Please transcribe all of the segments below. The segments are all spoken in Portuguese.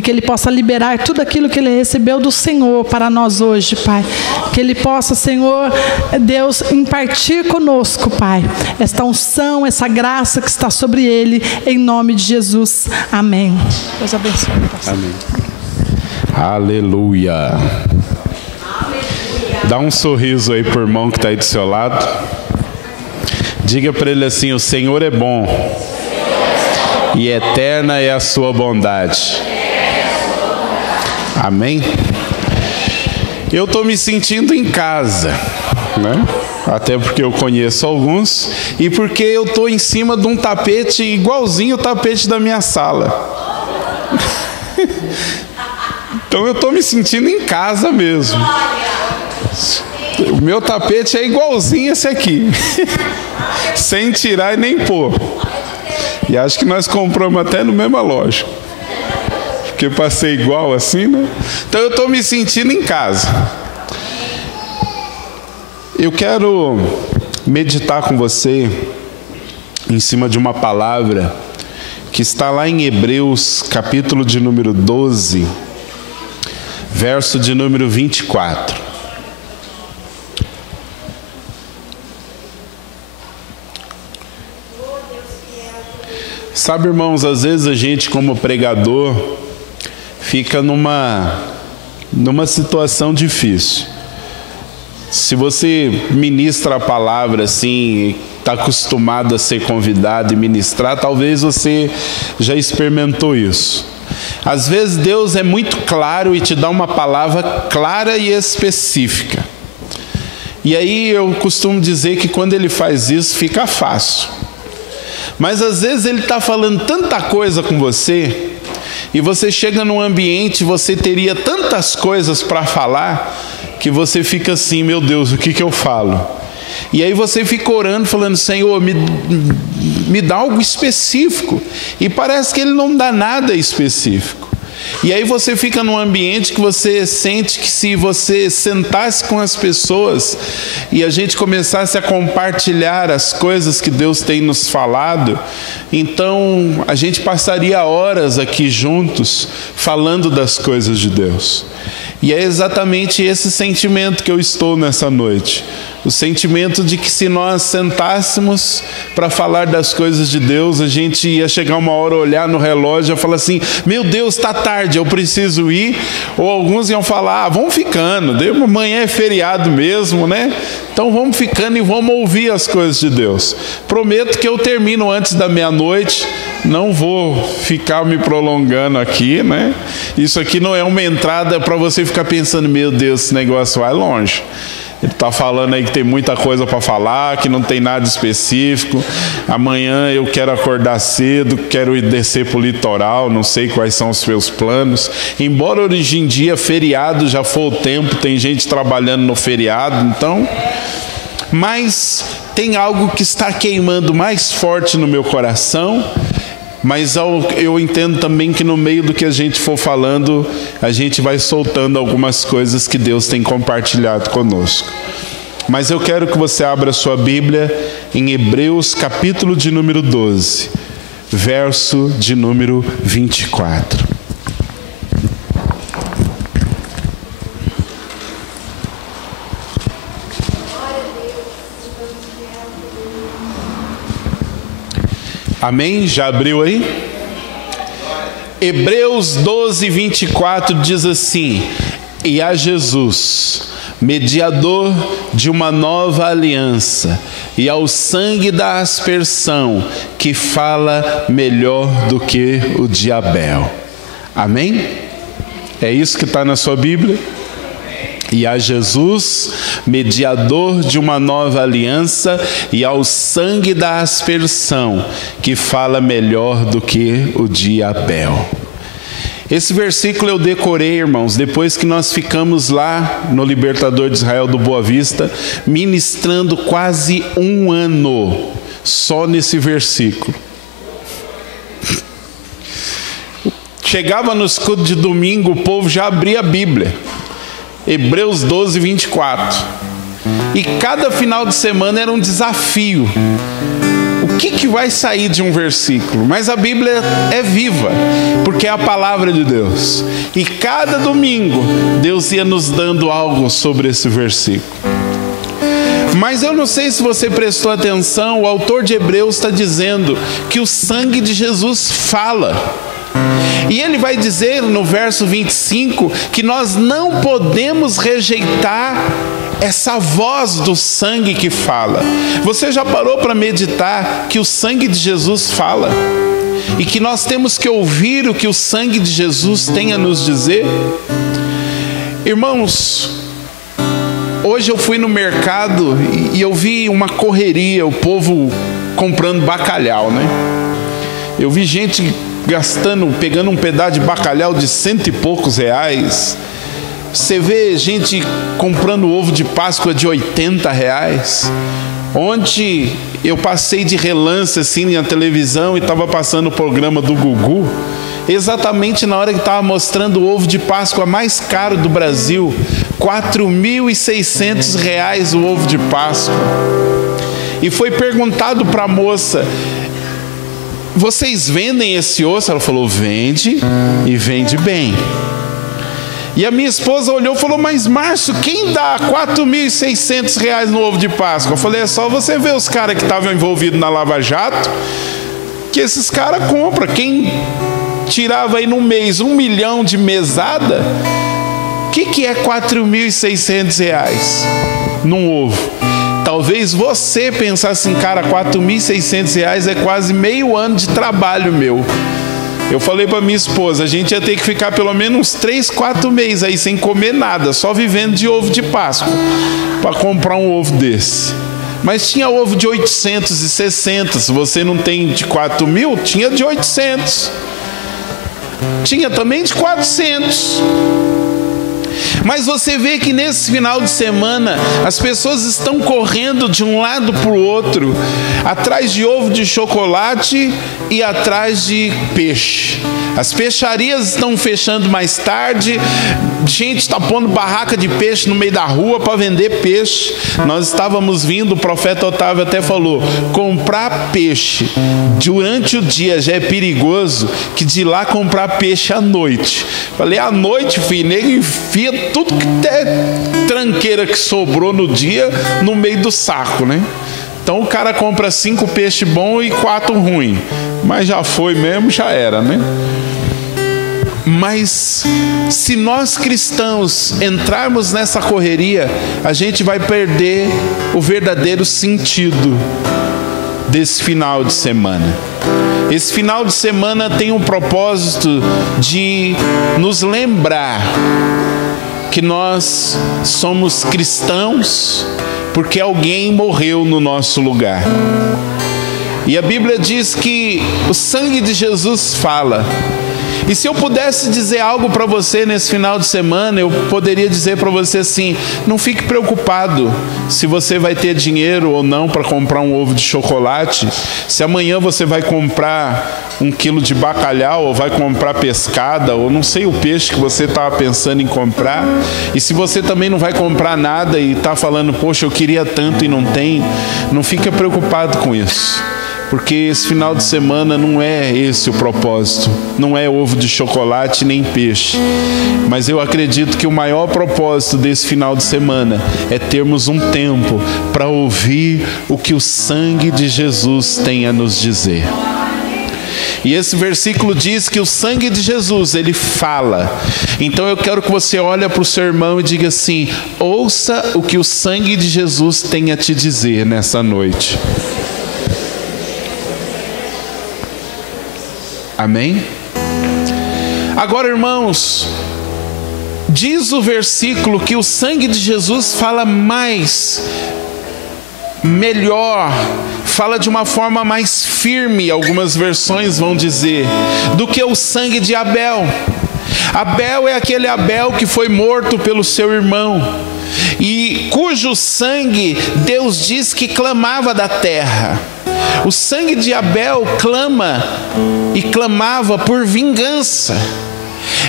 e que Ele possa liberar tudo aquilo que Ele recebeu do Senhor para nós hoje, Pai. Que Ele possa, Senhor, Deus, impartir conosco, Pai, esta unção, essa graça que está sobre Ele, em nome de Jesus. Amém. Deus abençoe, pastor. Amém. Aleluia. Dá um sorriso aí pro irmão que está aí do seu lado. Diga para ele assim: o Senhor é bom e eterna é a sua bondade. Amém? Eu estou me sentindo em casa, né? Até porque eu conheço alguns e porque eu estou em cima de um tapete igualzinho o tapete da minha sala. Então eu estou me sentindo em casa mesmo. O meu tapete é igualzinho esse aqui. Sem tirar e nem pôr. E acho que nós compramos até no mesma loja. Porque passei igual assim, né? Então eu estou me sentindo em casa. Eu quero meditar com você em cima de uma palavra que está lá em Hebreus, capítulo de número 12, verso de número 24. Sabe, irmãos, às vezes a gente, como pregador, fica numa situação difícil. Se você ministra a palavra assim, está acostumado a ser convidado e ministrar, talvez você já experimentou isso. Às vezes Deus é muito claro e te dá uma palavra clara e específica. E aí eu costumo dizer que quando Ele faz isso, fica fácil. Mas às vezes Ele está falando tanta coisa com você, e você chega num ambiente, você teria tantas coisas para falar, que você fica assim: meu Deus, o que eu falo? E aí você fica orando, falando: Senhor, me dá algo específico. E parece que Ele não dá nada específico. E aí você fica num ambiente que você sente que, se você sentasse com as pessoas e a gente começasse a compartilhar as coisas que Deus tem nos falado, então a gente passaria horas aqui juntos falando das coisas de Deus. E é exatamente esse sentimento que eu estou nessa noite. O sentimento de que, se nós sentássemos para falar das coisas de Deus, a gente ia chegar uma hora, olhar no relógio e falar assim: meu Deus, está tarde, eu preciso ir. Ou alguns iam falar: vamos ficando, amanhã é feriado mesmo, né? Então vamos ficando e vamos ouvir as coisas de Deus. Prometo que eu termino antes da meia-noite. Não vou ficar me prolongando aqui, né? Isso aqui não é uma entrada para você ficar pensando: meu Deus, esse negócio vai longe. Ele está falando aí que tem muita coisa para falar, que não tem nada específico. Amanhã eu quero acordar cedo, quero ir descer para o litoral, não sei quais são os seus planos. Embora hoje em dia feriado já for o tempo, tem gente trabalhando no feriado, então... Mas tem algo que está queimando mais forte no meu coração. Mas eu entendo também que no meio do que a gente for falando, a gente vai soltando algumas coisas que Deus tem compartilhado conosco. Mas eu quero que você abra sua Bíblia em Hebreus, capítulo de número 12, verso de número 24. Amém? Já abriu aí? Hebreus 12, 24 diz assim: e a Jesus, mediador de uma nova aliança, e ao sangue da aspersão, que fala melhor do que o de Abel. Amém? É isso que está na sua Bíblia? E a Jesus, mediador de uma nova aliança, e ao sangue da aspersão, que fala melhor do que o de Abel. Esse versículo eu decorei, irmãos, depois que nós ficamos lá no Libertador de Israel do Boa Vista, ministrando quase um ano, só nesse versículo. Chegava nos cultos de domingo, o povo já abria a Bíblia. Hebreus 12, 24. E cada final de semana era um desafio. O que vai sair de um versículo? Mas a Bíblia é viva, porque é a palavra de Deus. E cada domingo, Deus ia nos dando algo sobre esse versículo. Mas eu não sei se você prestou atenção, o autor de Hebreus está dizendo que o sangue de Jesus fala. E ele vai dizer no verso 25 que nós não podemos rejeitar essa voz do sangue que fala. Você já parou para meditar que o sangue de Jesus fala? E que nós temos que ouvir o que o sangue de Jesus tem a nos dizer? Irmãos, hoje eu fui no mercado e eu vi uma correria, o povo comprando bacalhau, né? Eu vi gente pegando um pedaço de bacalhau de R$100 e poucos. Você vê gente comprando ovo de Páscoa de R$80. Ontem eu passei de relance assim na televisão e estava passando o programa do Gugu, exatamente na hora que estava mostrando o ovo de Páscoa mais caro do Brasil, R$4.600 o ovo de Páscoa. E foi perguntado para a moça: vocês vendem esse osso? Ela falou: vende, e vende bem. E a minha esposa olhou e falou: mas Márcio, quem dá R$4.600 no ovo de Páscoa? Eu falei: é só você ver os caras que estavam envolvidos na Lava Jato, que esses caras compram. Quem tirava aí no mês 1 milhão de mesada, o que é R$4.600 num ovo? Talvez você pensasse assim: cara, R$4.600 é quase meio ano de trabalho meu. Eu falei para minha esposa: a gente ia ter que ficar pelo menos uns 3, 4 meses aí sem comer nada, só vivendo de ovo de Páscoa, para comprar um ovo desse. Mas tinha ovo de 860, se você não tem de 4.000, tinha de 800. Tinha também de 400. Mas você vê que nesse final de semana as pessoas estão correndo de um lado para o outro, atrás de ovo de chocolate e atrás de peixe. As peixarias estão fechando mais tarde, gente está pondo barraca de peixe no meio da rua para vender peixe. Nós estávamos vindo, o profeta Otávio até falou: comprar peixe durante o dia já é perigoso, que de lá comprar peixe à noite. Falei: à noite, filho, nego enfia tudo que é tranqueira que sobrou no dia no meio do saco, né? Então o cara compra 5 peixes bons e 4 ruins, mas já foi mesmo, já era, né? Mas se nós cristãos entrarmos nessa correria, a gente vai perder o verdadeiro sentido desse final de semana. Esse final de semana tem um propósito de nos lembrar que nós somos cristãos porque alguém morreu no nosso lugar. E a Bíblia diz que o sangue de Jesus fala. E se eu pudesse dizer algo para você nesse final de semana, eu poderia dizer para você assim: não fique preocupado se você vai ter dinheiro ou não para comprar um ovo de chocolate, se amanhã você vai comprar 1 quilo de bacalhau, ou vai comprar pescada, ou não sei o peixe que você estava pensando em comprar. E se você também não vai comprar nada e está falando: poxa, eu queria tanto e não tem, não fica preocupado com isso. Porque esse final de semana não é esse o propósito. Não é ovo de chocolate nem peixe. Mas eu acredito que o maior propósito desse final de semana é termos um tempo para ouvir o que o sangue de Jesus tem a nos dizer. E esse versículo diz que o sangue de Jesus, ele fala. Então eu quero que você olhe para o seu irmão e diga assim: ouça o que o sangue de Jesus tem a te dizer nessa noite. Amém? Agora, irmãos, diz o versículo que o sangue de Jesus fala melhor, fala de uma forma mais firme, algumas versões vão dizer, do que o sangue de Abel. Abel é aquele Abel que foi morto pelo seu irmão, e cujo sangue Deus diz que clamava da terra. O sangue de Abel clama e clamava por vingança.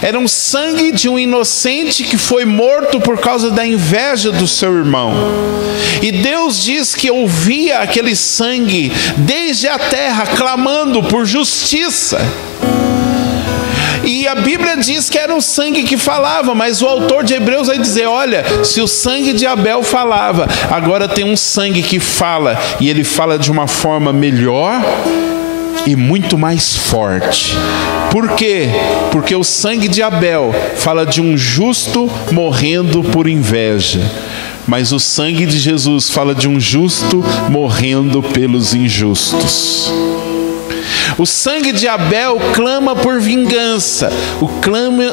Era um sangue de um inocente que foi morto por causa da inveja do seu irmão. E Deus diz que ouvia aquele sangue desde a terra, clamando por justiça. E a Bíblia diz que era um sangue que falava, mas o autor de Hebreus vai dizer, olha, se o sangue de Abel falava, agora tem um sangue que fala, e ele fala de uma forma melhor e muito mais forte. Por quê? Porque o sangue de Abel fala de um justo morrendo por inveja, mas o sangue de Jesus fala de um justo morrendo pelos injustos. O sangue de Abel clama por vingança,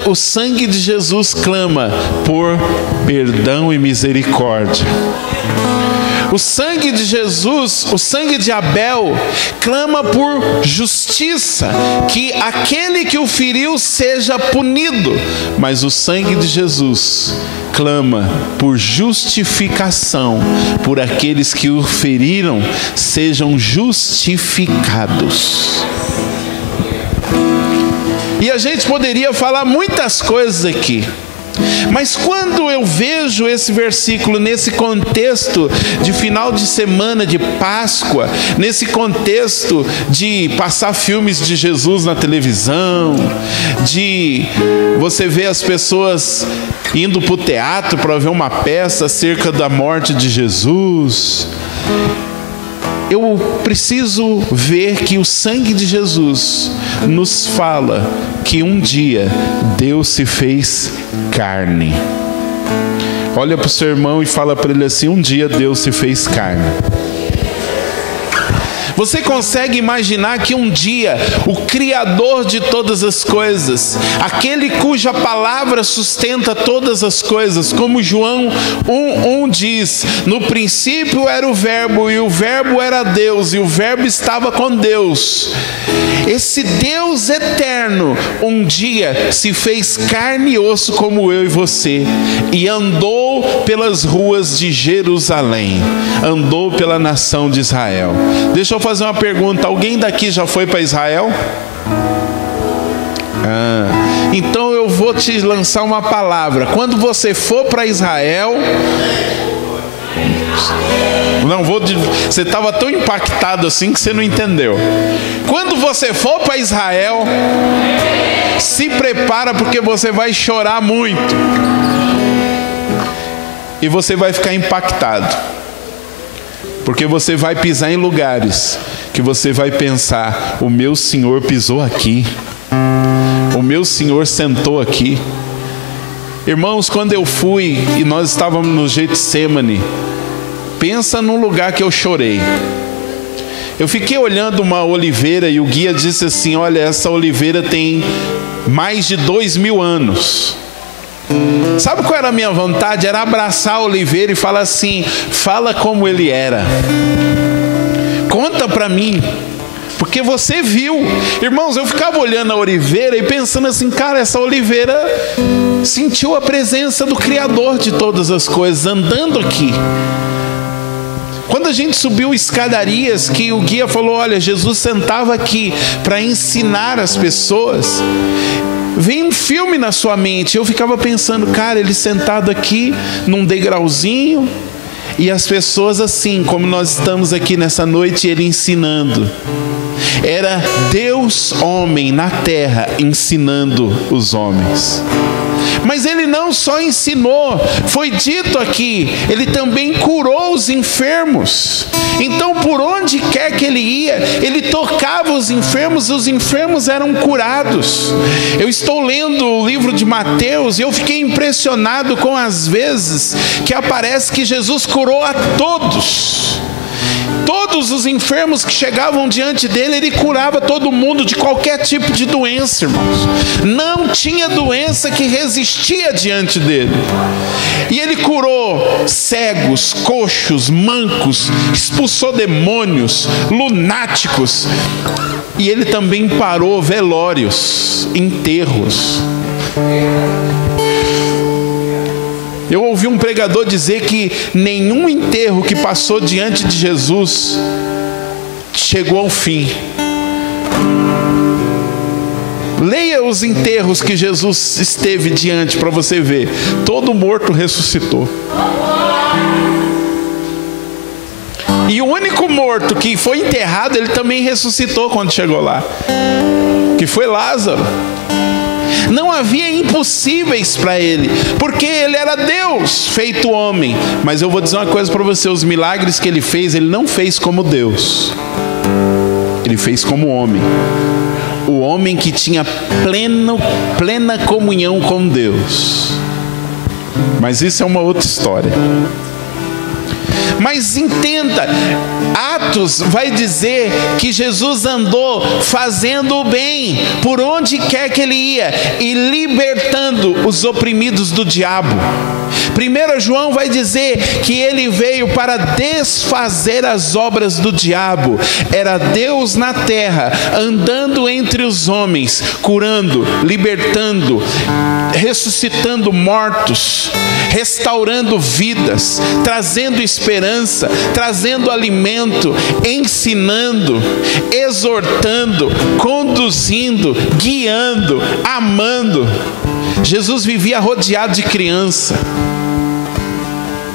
o sangue de Jesus clama por perdão e misericórdia. O sangue de Jesus, o sangue de Abel, clama por justiça, que aquele que o feriu seja punido. Mas o sangue de Jesus clama por justificação, por aqueles que o feriram sejam justificados. E a gente poderia falar muitas coisas aqui, mas quando eu vejo esse versículo nesse contexto de final de semana de Páscoa, nesse contexto de passar filmes de Jesus na televisão, de você ver as pessoas indo para o teatro para ver uma peça acerca da morte de Jesus, eu preciso ver que o sangue de Jesus nos fala que um dia Deus se fez carne. Olha para o seu irmão e fala para ele assim, um dia Deus se fez carne. Você consegue imaginar que um dia o Criador de todas as coisas, aquele cuja palavra sustenta todas as coisas, como João 1:1 diz, no princípio era o Verbo, e o Verbo era Deus, e o Verbo estava com Deus. Esse Deus eterno, um dia se fez carne e osso como eu e você, e andou pelas ruas de Jerusalém, andou pela nação de Israel. Deixa eu fazer uma pergunta, alguém daqui já foi para Israel? Então eu vou te lançar uma palavra. Quando você for para Israel, você estava tão impactado assim que você não entendeu. Quando você for para Israel, se prepara, porque você vai chorar muito e você vai ficar impactado, porque você vai pisar em lugares que você vai pensar, o meu Senhor pisou aqui, o meu Senhor sentou aqui. Irmãos, quando eu fui e nós estávamos no Getsemane, pensa num lugar que eu chorei. Eu fiquei olhando uma oliveira e o guia disse assim, olha, essa oliveira tem mais de 2000 anos. Sabe qual era a minha vontade? Era abraçar a oliveira e falar assim, fala como ele era. Conta para mim, porque você viu. Irmãos, eu ficava olhando a oliveira e pensando assim, cara, essa oliveira sentiu a presença do Criador de todas as coisas andando aqui. Quando a gente subiu escadarias, que o guia falou, olha, Jesus sentava aqui para ensinar as pessoas, vem um filme na sua mente. Eu ficava pensando, cara, ele sentado aqui num degrauzinho, e as pessoas assim, como nós estamos aqui nessa noite, ele ensinando. Era Deus homem na terra ensinando os homens. Mas ele não só ensinou, foi dito aqui, ele também curou os enfermos. Então, por onde quer que ele ia, ele tocava os enfermos e os enfermos eram curados. Eu estou lendo o livro de Mateus e eu fiquei impressionado com as vezes que aparece que Jesus curou a todos. Todos os enfermos que chegavam diante dele, ele curava todo mundo de qualquer tipo de doença, irmãos. Não tinha doença que resistia diante dele. E ele curou cegos, coxos, mancos, expulsou demônios, lunáticos. E ele também parou velórios, enterros. Eu ouvi um pregador dizer que nenhum enterro que passou diante de Jesus chegou ao fim. Leia os enterros que Jesus esteve diante para você ver. Todo morto ressuscitou. E o único morto que foi enterrado, ele também ressuscitou quando chegou lá, que foi Lázaro. Não havia impossíveis para ele, porque ele era Deus feito homem. Mas eu vou dizer uma coisa para você: os milagres que ele fez, ele não fez como Deus, ele fez como homem. O homem que tinha plena comunhão com Deus. Mas isso é uma outra história. Mas entenda, Atos vai dizer que Jesus andou fazendo o bem por onde quer que ele ia e libertando os oprimidos do diabo. 1 João vai dizer que ele veio para desfazer as obras do diabo. Era Deus na terra, andando entre os homens, curando, libertando, ressuscitando mortos, restaurando vidas, trazendo esperança, trazendo alimento, ensinando, exortando, conduzindo, guiando, amando. Jesus vivia rodeado de criança.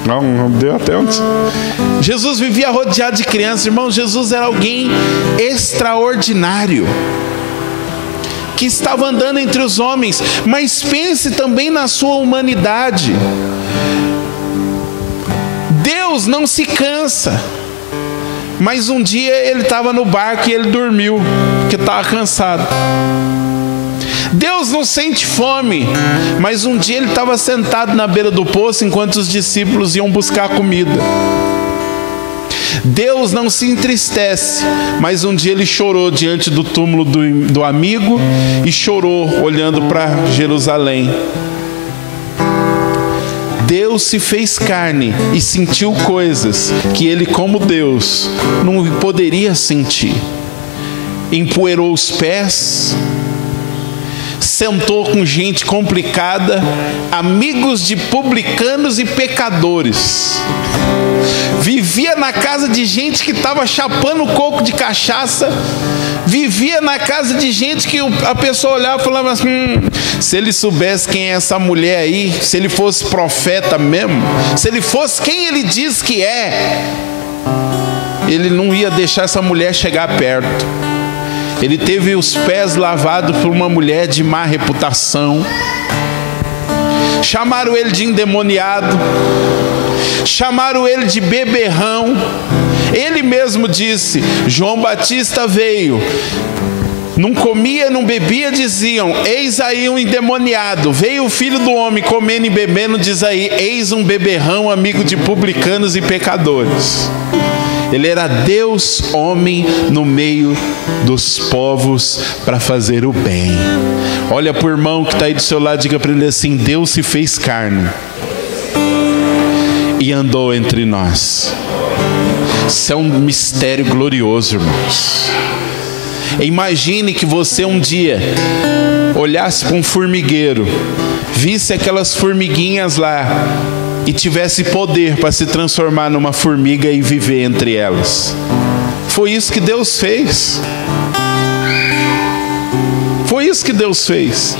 Não deu até onde? Jesus vivia rodeado de crianças. Irmão, Jesus era alguém extraordinário, que estava andando entre os homens. Mas pense também na sua humanidade. Deus não se cansa. Mas um dia ele estava no barco e ele dormiu, porque estava cansado. Deus não sente fome, mas um dia ele estava sentado na beira do poço enquanto os discípulos iam buscar comida. Deus não se entristece, mas um dia ele chorou diante do túmulo do amigo e chorou olhando para Jerusalém. Deus se fez carne e sentiu coisas que ele, como Deus, não poderia sentir. Empoeirou os pés, sentou com gente complicada, amigos de publicanos e pecadores. Vivia na casa de gente que estava chapando coco de cachaça. Vivia na casa de gente que a pessoa olhava e falava assim: se ele soubesse quem é essa mulher aí, se ele fosse profeta mesmo, se ele fosse quem ele diz que é, ele não ia deixar essa mulher chegar perto. Ele teve os pés lavados por uma mulher de má reputação. Chamaram ele de endemoniado, chamaram ele de beberrão. Ele mesmo disse: João Batista veio, não comia, não bebia, diziam: eis aí um endemoniado. Veio o Filho do Homem comendo e bebendo, diz aí: eis um beberrão, amigo de publicanos e pecadores. Ele era Deus homem no meio dos povos para fazer o bem. Olha para o irmão que está aí do seu lado, diga para ele assim: Deus se fez carne e andou entre nós. Isso é um mistério glorioso, irmãos. Imagine que você um dia olhasse para um formigueiro, visse aquelas formiguinhas lá e tivesse poder para se transformar numa formiga e viver entre elas. Foi isso que Deus fez. Foi isso que Deus fez.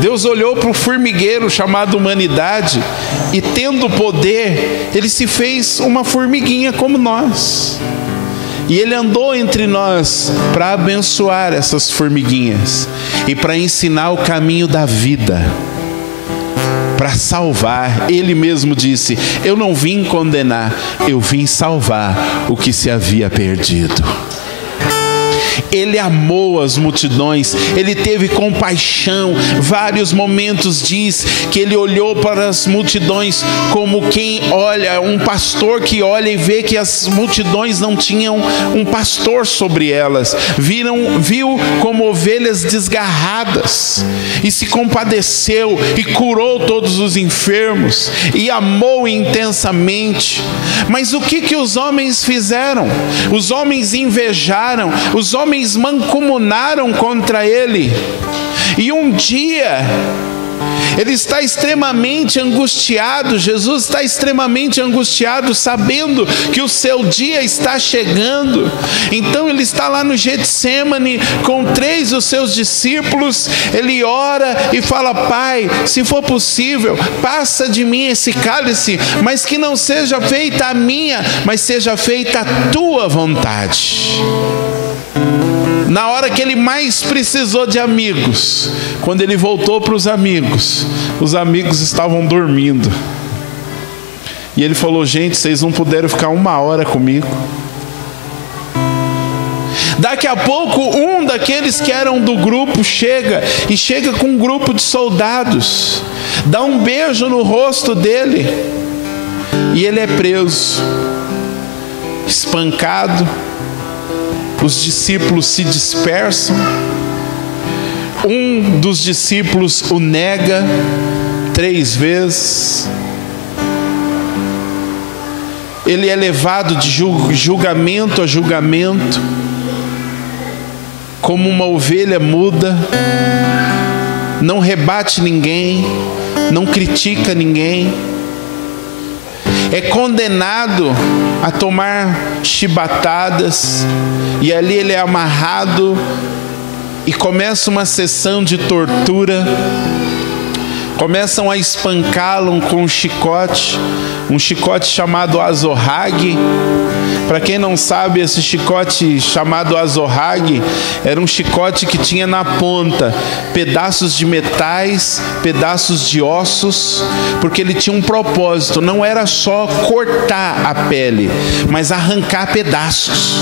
Deus olhou para o formigueiro chamado humanidade e, tendo poder, ele se fez uma formiguinha como nós. E ele andou entre nós para abençoar essas formiguinhas e para ensinar o caminho da vida, para salvar. Ele mesmo disse: eu não vim condenar, eu vim salvar o que se havia perdido. Ele amou as multidões, ele teve compaixão. Vários momentos diz que ele olhou para as multidões como quem olha, um pastor que olha e vê que as multidões não tinham um pastor sobre elas. Viu como ovelhas desgarradas e se compadeceu e curou todos os enfermos e amou intensamente. Mas o que os homens fizeram? Os homens invejaram, os homens mancomunaram contra ele. E um dia Ele está extremamente angustiado. Jesus está extremamente angustiado, sabendo que o seu dia está chegando. Então ele está lá no Getsêmani com 3 dos seus discípulos. Ele ora e fala: Pai, se for possível, passa de mim esse cálice, mas que não seja feita a minha, mas seja feita a tua vontade. Na hora que ele mais precisou de amigos, quando ele voltou para os amigos estavam dormindo. E ele falou: gente, vocês não puderam ficar 1 hora comigo? Daqui a pouco, um daqueles que eram do grupo chega com um grupo de soldados, dá um beijo no rosto dele, e ele é preso, espancado. Os discípulos se dispersam. Um dos discípulos o nega 3 vezes. Ele é levado de julgamento a julgamento, como uma ovelha muda. Não rebate ninguém, não critica ninguém. É condenado a tomar chibatadas, e ali ele é amarrado e começa uma sessão de tortura. Começam a espancá-lo com um chicote chamado azorrague. Para quem não sabe, esse chicote chamado azorrague era um chicote que tinha na ponta pedaços de metais, pedaços de ossos, porque ele tinha um propósito. Não era só cortar a pele, mas arrancar pedaços.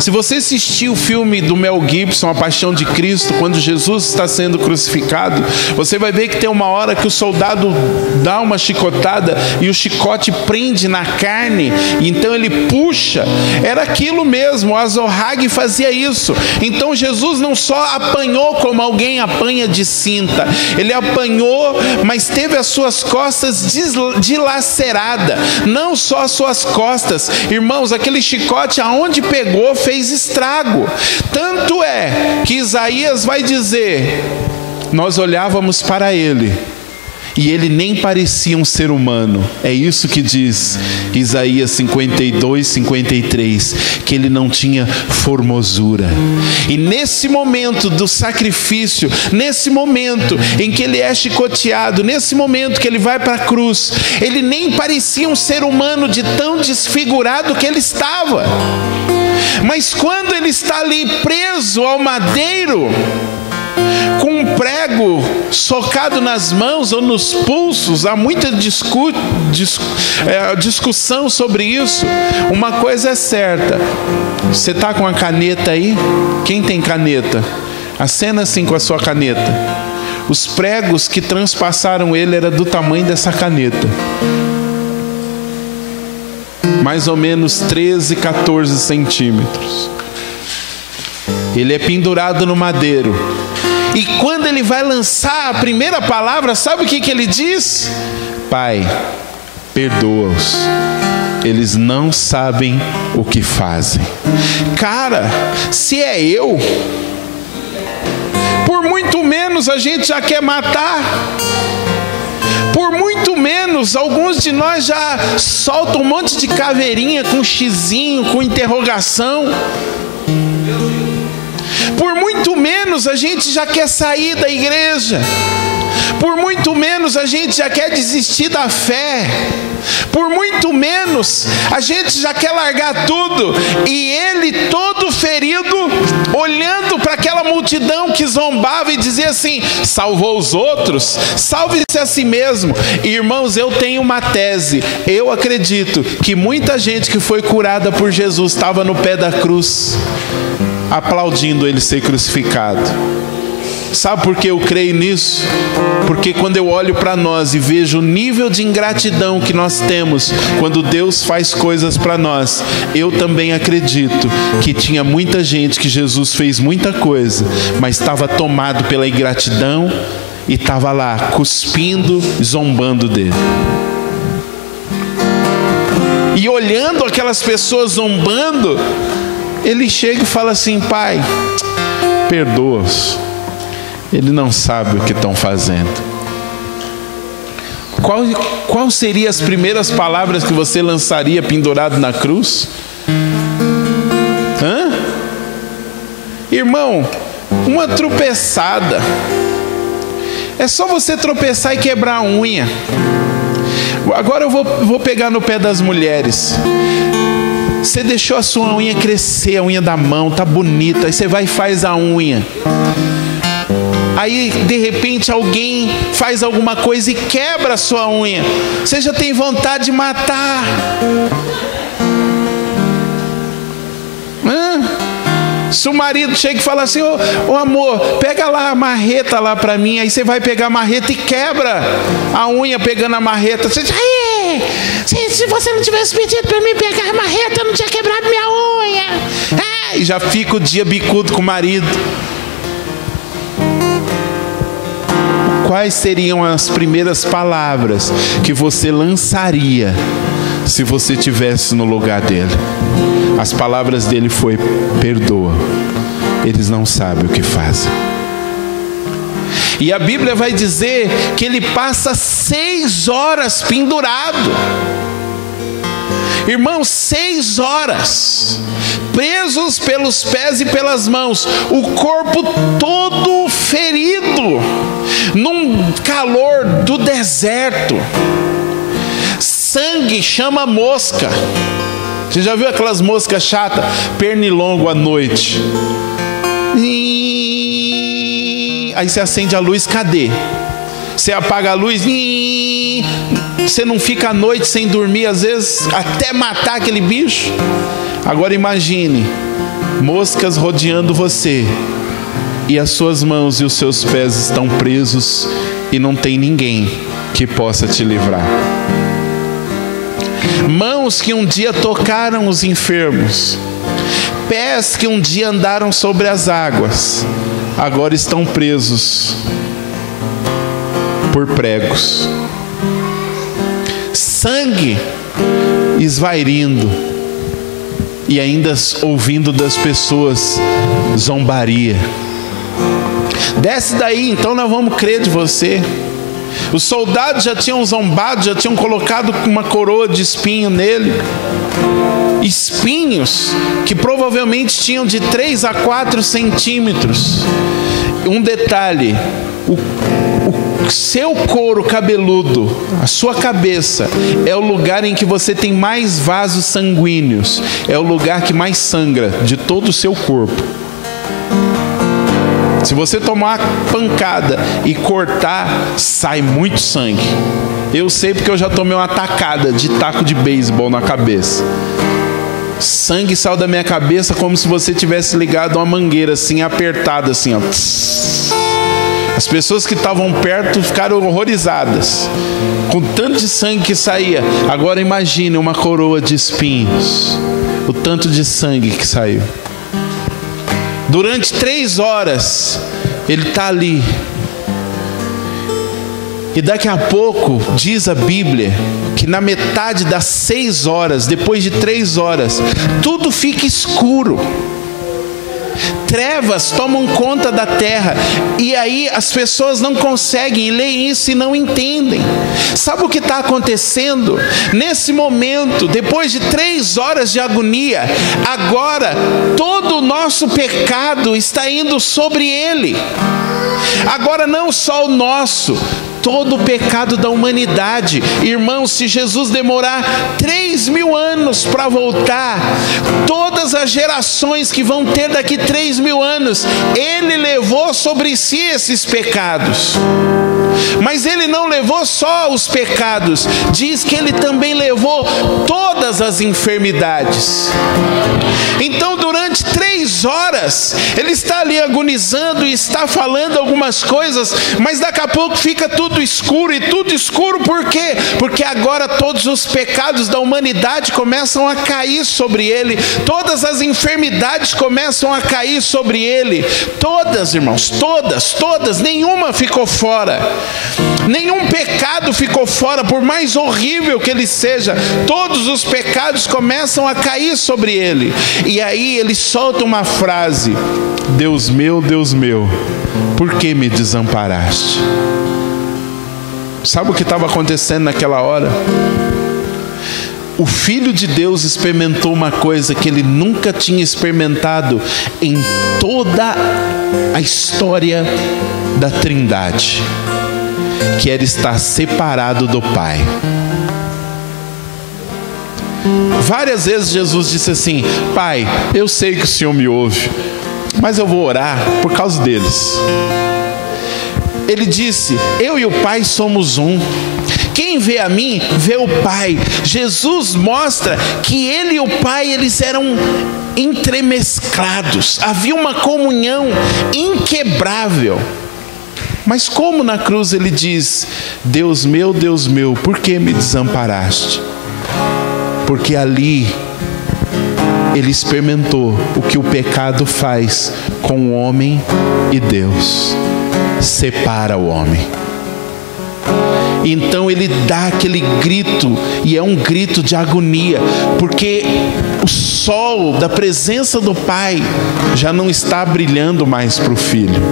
Se você assistir o filme do Mel Gibson, A Paixão de Cristo, quando Jesus está sendo crucificado, você vai ver que tem uma hora que o soldado dá uma chicotada e o chicote prende na carne, e então ele puxa. Era aquilo mesmo, o azorrague fazia isso. Então Jesus não só apanhou como alguém apanha de cinta, ele apanhou, mas teve as suas costas dilaceradas. Não só as suas costas, irmãos, aquele chicote aonde pegou fez estrago. Tanto é que Isaías vai dizer: nós olhávamos para ele e ele nem parecia um ser humano. É isso que diz Isaías 52, 53, que ele não tinha formosura. E nesse momento do sacrifício, nesse momento em que ele é chicoteado, nesse momento que ele vai para a cruz, ele nem parecia um ser humano de tão desfigurado que ele estava. Mas quando ele está ali preso ao madeiro, com um prego socado nas mãos ou nos pulsos, há muita discussão sobre isso. Uma coisa é certa: você está com a caneta aí? Quem tem caneta? Acena assim com a sua caneta. Os pregos que transpassaram ele eram do tamanho dessa caneta, mais ou menos 13, 14 centímetros. Ele é pendurado no madeiro. E quando ele vai lançar a primeira palavra, sabe o que ele diz? Pai, perdoa-os, eles não sabem o que fazem. Cara, se é eu, por muito menos a gente já quer matar. Por muito menos, alguns de nós já soltam um monte de caveirinha com xizinho, com interrogação. Por muito menos a gente já quer sair da igreja. Por muito menos a gente já quer desistir da fé. Por muito menos a gente já quer largar tudo. E ele todo ferido, olhando para aquela multidão que zombava e dizia assim: salvou os outros, salve-se a si mesmo. E, irmãos, eu tenho uma tese. Eu acredito que muita gente que foi curada por Jesus estava no pé da cruz, aplaudindo ele ser crucificado. Sabe por que eu creio nisso? Porque quando eu olho para nós e vejo o nível de ingratidão que nós temos quando Deus faz coisas para nós, eu também acredito que tinha muita gente que Jesus fez muita coisa, mas estava tomado pela ingratidão e estava lá cuspindo, zombando dele. E olhando aquelas pessoas zombando, ele chega e fala assim: Pai, perdoa-os, ele não sabe o que estão fazendo. Qual seriam as primeiras palavras que você lançaria pendurado na cruz? Irmão, uma tropeçada. É só você tropeçar e quebrar a unha. Agora eu vou pegar no pé das mulheres. Você deixou a sua unha crescer, a unha da mão, tá bonita. Aí você vai e faz a unha. Aí de repente alguém faz alguma coisa e quebra a sua unha. Você já tem vontade de matar. Se o marido chega e fala assim: ô amor, pega lá a marreta lá pra mim. Aí você vai pegar a marreta e quebra a unha pegando a marreta. Você diz: se você não tivesse pedido pra mim pegar a marreta, eu não tinha quebrado minha unha. E já fica o dia bicudo com o marido. Quais seriam as primeiras palavras que você lançaria se você estivesse no lugar dele? As palavras dele foi: perdoa, eles não sabem o que fazem. E a Bíblia vai dizer que ele passa 6 horas pendurado. Irmãos, 6 horas, presos pelos pés e pelas mãos, o corpo todo ferido, num calor do deserto. Sangue chama mosca. Você já viu aquelas moscas chatas? Pernilongo à noite. Aí você acende a luz, cadê? Você apaga a luz, você não fica à noite sem dormir, às vezes, até matar aquele bicho. Agora imagine, moscas rodeando você, e as suas mãos e os seus pés estão presos, e não tem ninguém que possa te livrar. Mãos que um dia tocaram os enfermos, pés que um dia andaram sobre as águas, agora estão presos por pregos. Sangue esvairindo, e ainda ouvindo das pessoas zombaria. Desce daí, então nós vamos crer de você. Os soldados já tinham zombado, já tinham colocado uma coroa de espinho nele. Espinhos que provavelmente tinham de 3 a 4 centímetros. Um detalhe: o seu couro cabeludo, a sua cabeça, é o lugar em que você tem mais vasos sanguíneos. É o lugar que mais sangra de todo o seu corpo. Se você tomar uma pancada e cortar, sai muito sangue. Eu sei porque eu já tomei uma tacada de taco de beisebol na cabeça. Sangue saiu da minha cabeça como se você tivesse ligado uma mangueira assim, apertada assim, ó. As pessoas que estavam perto ficaram horrorizadas com tanto de sangue que saía. Agora imagine uma coroa de espinhos, o tanto de sangue que saiu. Durante 3 horas ele está ali. E daqui a pouco, diz a Bíblia, que na metade das 6 horas, depois de 3 horas, tudo fica escuro. Trevas tomam conta da terra. E aí as pessoas não conseguem ler isso e não entendem. Sabe o que está acontecendo? Nesse momento, depois de 3 horas de agonia, agora todo o nosso pecado está indo sobre ele. Agora não só o nosso, todo o pecado da humanidade. Irmãos, se Jesus demorar 3.000 anos para voltar, todas as gerações que vão ter daqui 3.000 anos, ele levou sobre si esses pecados. Mas ele não levou só os pecados, diz que ele também levou todas as enfermidades. Então durante 3 horas ele está ali agonizando e está falando algumas coisas, mas daqui a pouco fica tudo escuro. E tudo escuro por quê? Porque agora todos os pecados da humanidade começam a cair sobre ele. Todas as enfermidades começam a cair sobre ele. Todas, irmãos, todas, nenhuma ficou fora. Nenhum pecado ficou fora, por mais horrível que ele seja. Todos os pecados começam a cair sobre ele. E aí ele solta uma frase: Deus meu, por que me desamparaste? Sabe o que estava acontecendo naquela hora? O Filho de Deus experimentou uma coisa que ele nunca tinha experimentado em toda a história da Trindade, que era estar separado do Pai. Várias vezes Jesus disse assim: Pai, eu sei que o Senhor me ouve, mas eu vou orar por causa deles. Ele disse: eu e o Pai somos um. Quem vê a mim, vê o Pai. Jesus mostra que ele e o Pai, eles eram entremesclados. Havia uma comunhão inquebrável. Mas como na cruz ele diz: Deus meu, por que me desamparaste? Porque ali ele experimentou o que o pecado faz com o homem e Deus. Separa o homem. Então ele dá aquele grito, e é um grito de agonia, porque o sol da presença do Pai já não está brilhando mais para o Filho.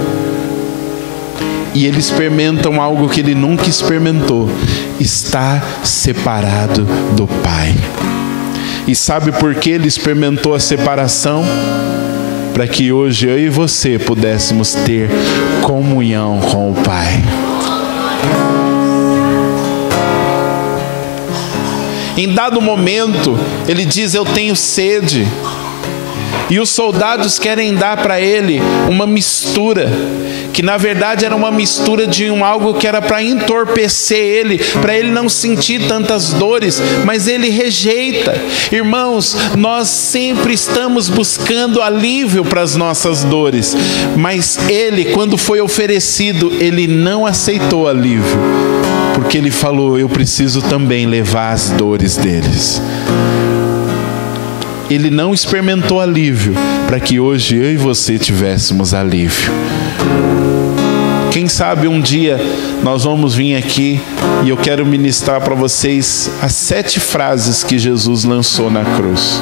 E ele experimenta algo que ele nunca experimentou: está separado do Pai. E sabe por que ele experimentou a separação? Para que hoje eu e você pudéssemos ter comunhão com o Pai. Em dado momento, ele diz: eu tenho sede. E os soldados querem dar para ele uma mistura, que na verdade era uma mistura de algo que era para entorpecer ele, para ele não sentir tantas dores, mas ele rejeita. Irmãos, nós sempre estamos buscando alívio para as nossas dores, mas ele, quando foi oferecido, ele não aceitou alívio, porque ele falou: eu preciso também levar as dores deles. Ele não experimentou alívio para que hoje eu e você tivéssemos alívio. Quem sabe um dia nós vamos vir aqui e eu quero ministrar para vocês as 7 frases que Jesus lançou na cruz.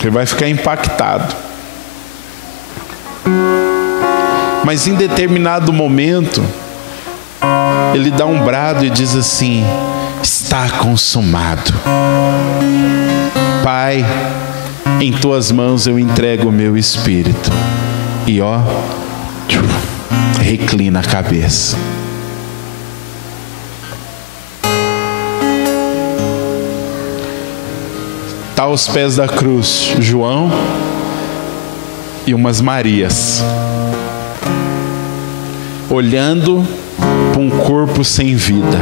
Você vai ficar impactado. Mas em determinado momento, ele dá um brado e diz assim: está consumado. Pai, em tuas mãos eu entrego o meu espírito. E reclina a cabeça. Está aos pés da cruz João e umas Marias, olhando para um corpo sem vida.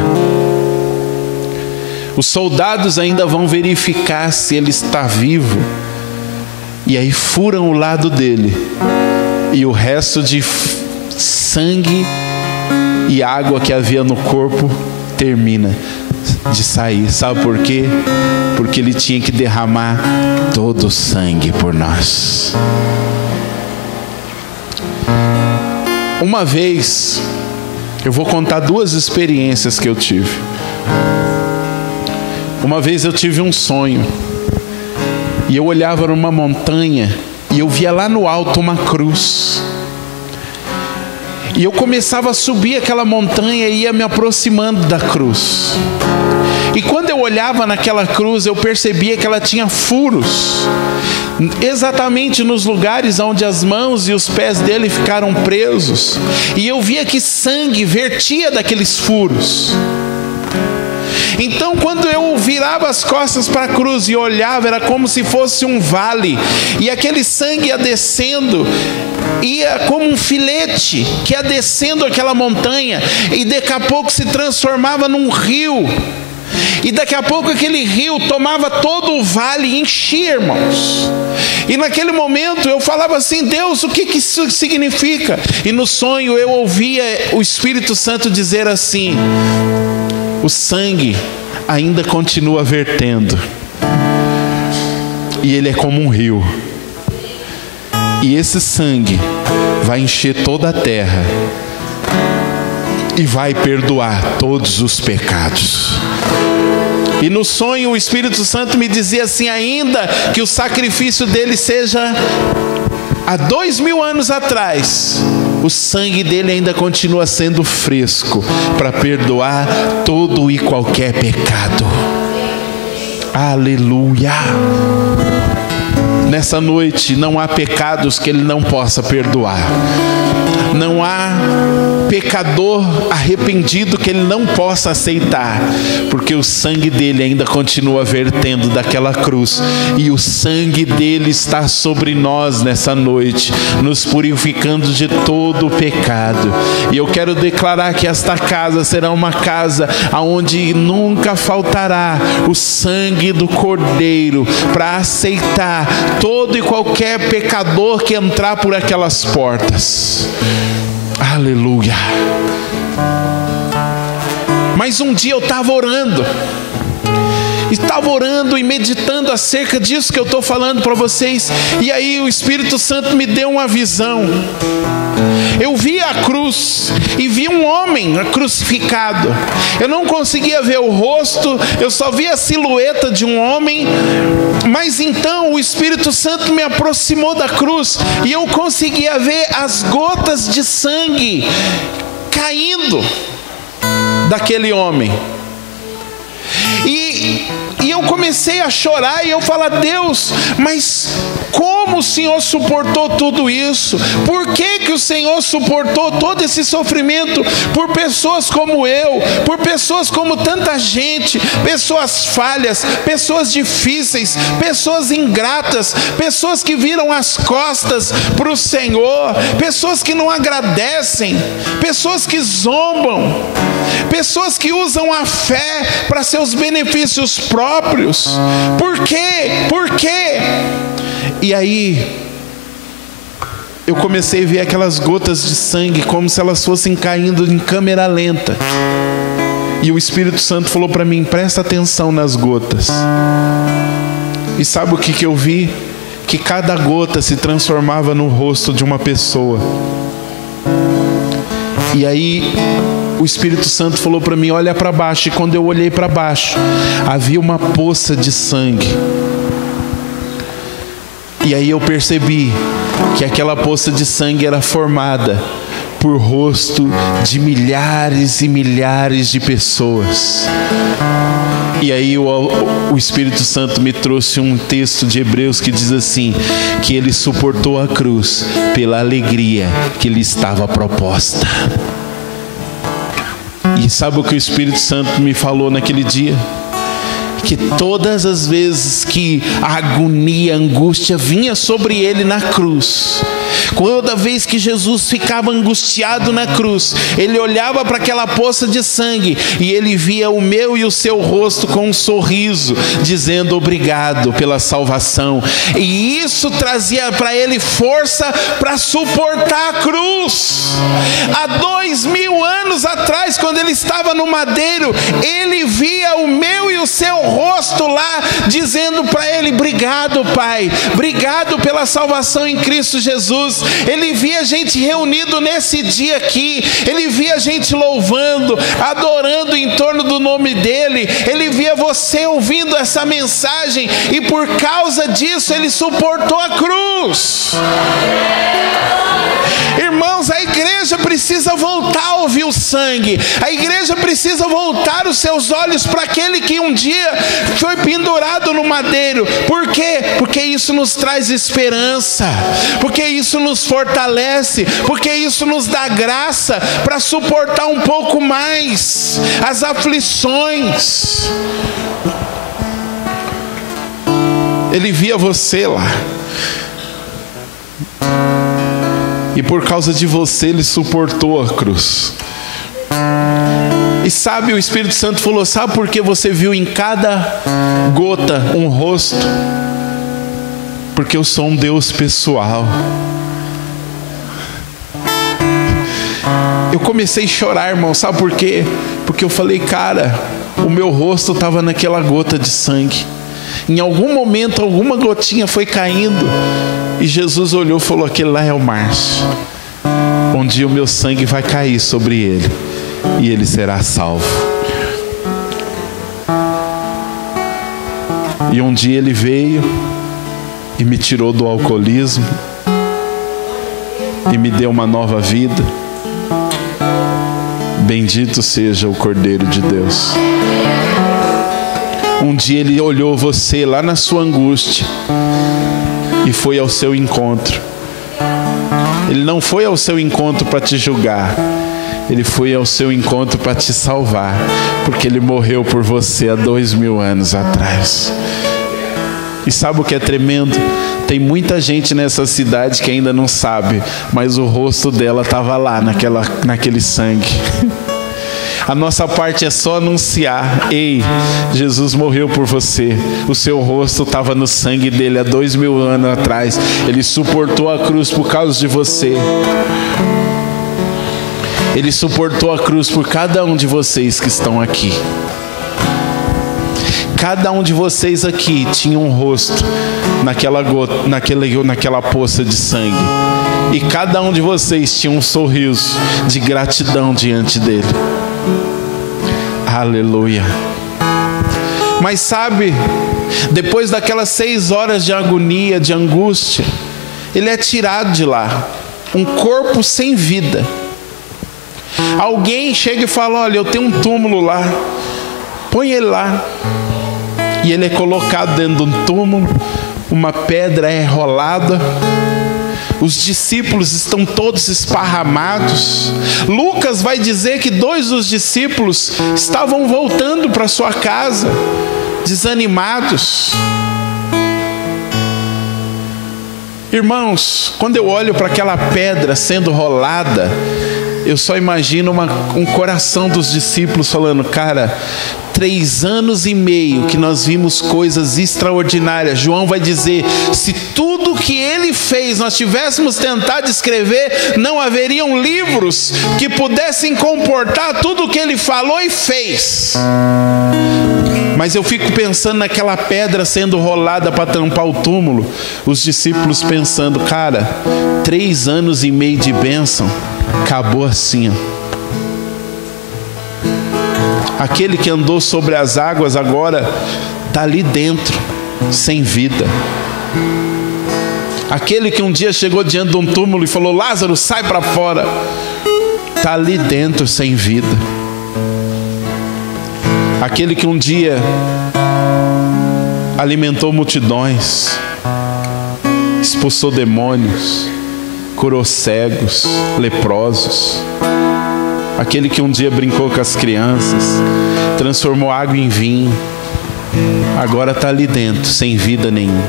Os soldados ainda vão verificar se ele está vivo, e aí furam o lado dele, e o resto de sangue e água que havia no corpo termina de sair. Sabe por quê? Porque ele tinha que derramar todo o sangue por nós. Uma vez, eu vou contar 2 experiências que eu tive. Uma vez eu tive um sonho, e eu olhava numa montanha, e eu via lá no alto uma cruz. E eu começava a subir aquela montanha e ia me aproximando da cruz. E quando eu olhava naquela cruz, eu percebia que ela tinha furos, exatamente nos lugares onde as mãos e os pés dele ficaram presos. E eu via que sangue vertia daqueles furos. Então, quando eu virava as costas para a cruz e olhava, era como se fosse um vale, e aquele sangue ia descendo, ia como um filete que ia descendo aquela montanha, e daqui a pouco se transformava num rio, e daqui a pouco aquele rio tomava todo o vale e enchia, irmãos. E naquele momento eu falava assim: Deus, o que isso significa? E no sonho eu ouvia o Espírito Santo dizer assim: o sangue ainda continua vertendo, e ele é como um rio, e esse sangue vai encher toda a terra e vai perdoar todos os pecados. E no sonho o Espírito Santo me dizia assim: ainda que o sacrifício dele seja há 2000 anos atrás, o sangue dele ainda continua sendo fresco para perdoar todo e qualquer pecado. Aleluia! Nessa noite não há pecados que ele não possa perdoar. Não há pecador arrependido que ele não possa aceitar, porque o sangue dele ainda continua vertendo daquela cruz, e o sangue dele está sobre nós nessa noite, nos purificando de todo o pecado. E eu quero declarar que esta casa será uma casa onde nunca faltará o sangue do Cordeiro para aceitar todo e qualquer pecador que entrar por aquelas portas. Aleluia. Mas um dia eu estava orando e meditando acerca disso que eu estou falando para vocês, e aí o Espírito Santo me deu uma visão. Eu vi a cruz e vi um homem crucificado. Eu não conseguia ver o rosto, eu só vi a silhueta de um homem. Mas então o Espírito Santo me aproximou da cruz e eu conseguia ver as gotas de sangue caindo daquele homem. E eu comecei a chorar e eu falar: Deus, mas como o Senhor suportou tudo isso? Por que o Senhor suportou todo esse sofrimento por pessoas como eu, por pessoas como tanta gente, pessoas falhas, pessoas difíceis, pessoas ingratas, pessoas que viram as costas para o Senhor, pessoas que não agradecem, pessoas que zombam, pessoas que usam a fé para seus benefícios próprios. Por quê? Por quê? E aí eu comecei a ver aquelas gotas de sangue como se elas fossem caindo em câmera lenta. E o Espírito Santo falou para mim: presta atenção nas gotas. E sabe o que eu vi? Que cada gota se transformava no rosto de uma pessoa. E aí o Espírito Santo falou para mim: olha para baixo. E quando eu olhei para baixo, havia uma poça de sangue. E aí eu percebi que aquela poça de sangue era formada por rosto de milhares e milhares de pessoas. E aí o Espírito Santo me trouxe um texto de Hebreus que diz assim: que ele suportou a cruz pela alegria que lhe estava proposta. E sabe o que o Espírito Santo me falou naquele dia? Que todas as vezes que a agonia, a angústia vinha sobre ele na cruz, toda vez que Jesus ficava angustiado na cruz, ele olhava para aquela poça de sangue e ele via o meu e o seu rosto com um sorriso, dizendo obrigado pela salvação. E isso trazia para ele força para suportar a cruz. Há 2000 anos atrás, quando ele estava no madeiro, ele via o meu e o seu rosto lá, dizendo para ele: obrigado, Pai, obrigado pela salvação em Cristo Jesus. Ele via a gente reunido nesse dia aqui, ele via a gente louvando, adorando em torno do nome dele, ele via você ouvindo essa mensagem, e por causa disso ele suportou a cruz. Irmãos, a igreja precisa voltar a ouvir o sangue. A igreja precisa voltar os seus olhos para aquele que um dia foi pendurado no madeiro. Por quê? Porque isso nos traz esperança, porque isso nos fortalece, porque isso nos dá graça para suportar um pouco mais as aflições. Ele via você lá, e por causa de você ele suportou a cruz. E sabe, o Espírito Santo falou: sabe por que você viu em cada gota um rosto? Porque eu sou um Deus pessoal. Eu comecei a chorar, irmão, sabe por quê? Porque eu falei: cara, o meu rosto estava naquela gota de sangue. Em algum momento, alguma gotinha foi caindo, e Jesus olhou e falou: aquele lá é o Márcio. Um dia o meu sangue vai cair sobre ele, e ele será salvo. E um dia ele veio e me tirou do alcoolismo, e me deu uma nova vida. Bendito seja o Cordeiro de Deus. Um dia Ele olhou você lá na sua angústia e foi ao seu encontro. Ele não foi ao seu encontro para te julgar. Ele foi ao seu encontro para te salvar, porque Ele morreu por você há 2000 anos atrás. E sabe o que é tremendo? Tem muita gente nessa cidade que ainda não sabe, mas o rosto dela estava lá naquele sangue. A nossa parte é só anunciar: ei, Jesus morreu por você. O seu rosto estava no sangue dele há 2000 anos atrás. Ele suportou a cruz por causa de você. Ele suportou a cruz por cada um de vocês que estão aqui. Cada um de vocês aqui tinha um rosto naquela poça de sangue. E cada um de vocês tinha um sorriso de gratidão diante dele. Aleluia. Mas sabe, depois daquelas 6 horas de agonia, de angústia, ele é tirado de lá, um corpo sem vida. Alguém chega e fala: olha, eu tenho um túmulo lá, põe ele lá. E ele é colocado dentro de um túmulo, uma pedra é rolada. Os discípulos estão todos esparramados. Lucas vai dizer que 2 dos discípulos estavam voltando para sua casa, desanimados. Irmãos, quando eu olho para aquela pedra sendo rolada, eu só imagino um coração dos discípulos falando: cara, 3 anos e meio que nós vimos coisas extraordinárias. João vai dizer: se tudo que ele fez nós tivéssemos tentado escrever, não haveriam livros que pudessem comportar tudo o que ele falou e fez. Mas eu fico pensando naquela pedra sendo rolada para tampar o túmulo, os discípulos pensando: cara, 3 anos e meio de bênção acabou assim, ó. Aquele que andou sobre as águas agora está ali dentro, sem vida. Aquele que um dia chegou diante de um túmulo e falou: Lázaro, sai para fora, está ali dentro, sem vida. Aquele que um dia alimentou multidões, expulsou demônios, curou cegos, leprosos. Aquele que um dia brincou com as crianças, transformou água em vinho, agora está ali dentro, sem vida nenhuma.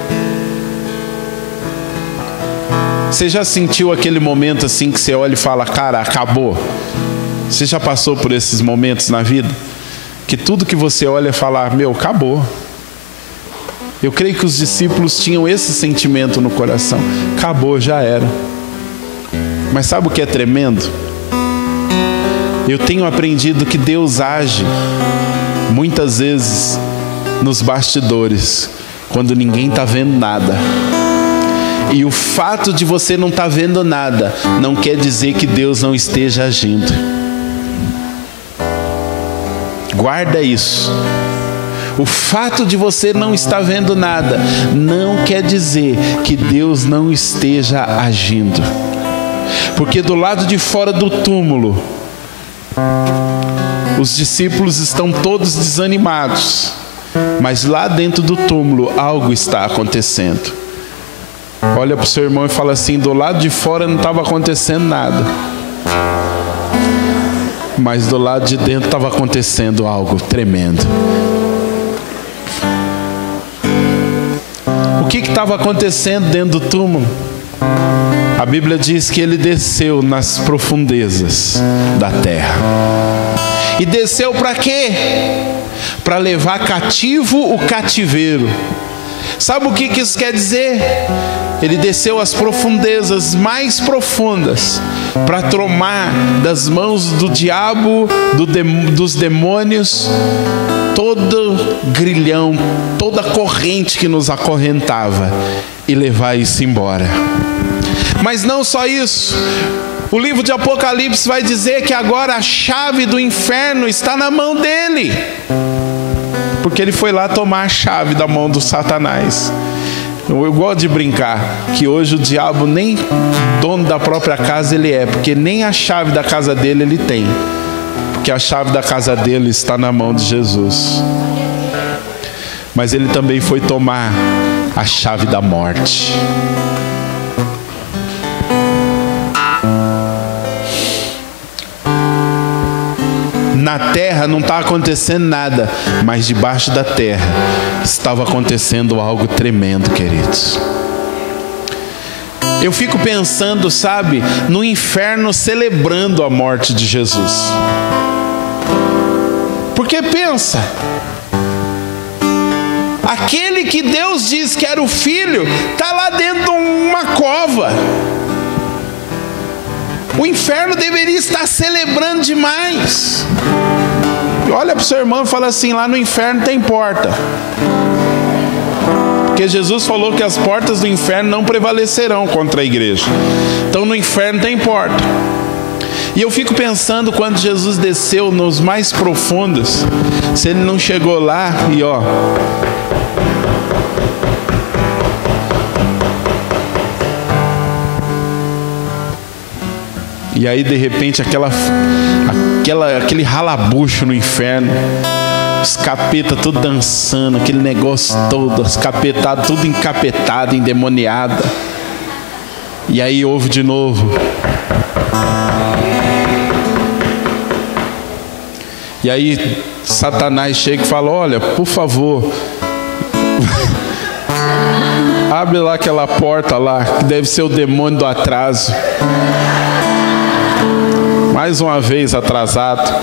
Você já sentiu aquele momento assim que você olha e fala: cara, acabou? Você já passou por esses momentos na vida? Que tudo que você olha e fala: meu, acabou. Eu creio que os discípulos tinham esse sentimento no coração: acabou, já era. Mas sabe o que é tremendo? Eu tenho aprendido que Deus age muitas vezes nos bastidores, quando ninguém está vendo nada. E o fato de você não estar vendo nada não quer dizer que Deus não esteja agindo. Guarda isso. O fato de você não estar vendo nada não quer dizer que Deus não esteja agindo. Porque do lado de fora do túmulo, os discípulos estão todos desanimados, mas lá dentro do túmulo algo está acontecendo. Olha para o seu irmão e fala assim: do lado de fora não estava acontecendo nada, mas do lado de dentro estava acontecendo algo tremendo. O que estava acontecendo dentro do túmulo? A Bíblia diz que ele desceu nas profundezas da terra. E desceu para quê? Para levar cativo o cativeiro. Sabe o que isso quer dizer? Ele desceu às profundezas mais profundas para tomar das mãos do diabo, dos demônios, todo grilhão, toda corrente que nos acorrentava, e levar isso embora. Mas não só isso. O livro de Apocalipse vai dizer que agora a chave do inferno está na mão dele, porque ele foi lá tomar a chave da mão do Satanás. Eu gosto de brincar que hoje o diabo nem dono da própria casa ele é, porque nem a chave da casa dele ele tem, porque a chave da casa dele está na mão de Jesus. Mas ele também foi tomar a chave da morte. Na terra não está acontecendo nada, mas debaixo da terra estava acontecendo algo tremendo, queridos. Eu fico pensando, sabe, no inferno celebrando a morte de Jesus. Porque pensa, aquele que Deus diz que era o Filho está lá dentro de uma cova. O inferno deveria estar celebrando demais. Olha para o seu irmão e fala assim: lá no inferno tem porta. Porque Jesus falou que as portas do inferno não prevalecerão contra a igreja. Então no inferno tem porta. E eu fico pensando, quando Jesus desceu nos mais profundos, se ele não chegou lá e ó, e aí de repente aquele ralabucho no inferno, os capeta tudo dançando, aquele negócio todo, os capetados tudo encapetado, endemoniado. E aí ouve de novo. E aí Satanás chega e fala: olha, por favor, abre lá aquela porta lá, que deve ser o demônio do atraso. Mais uma vez atrasado.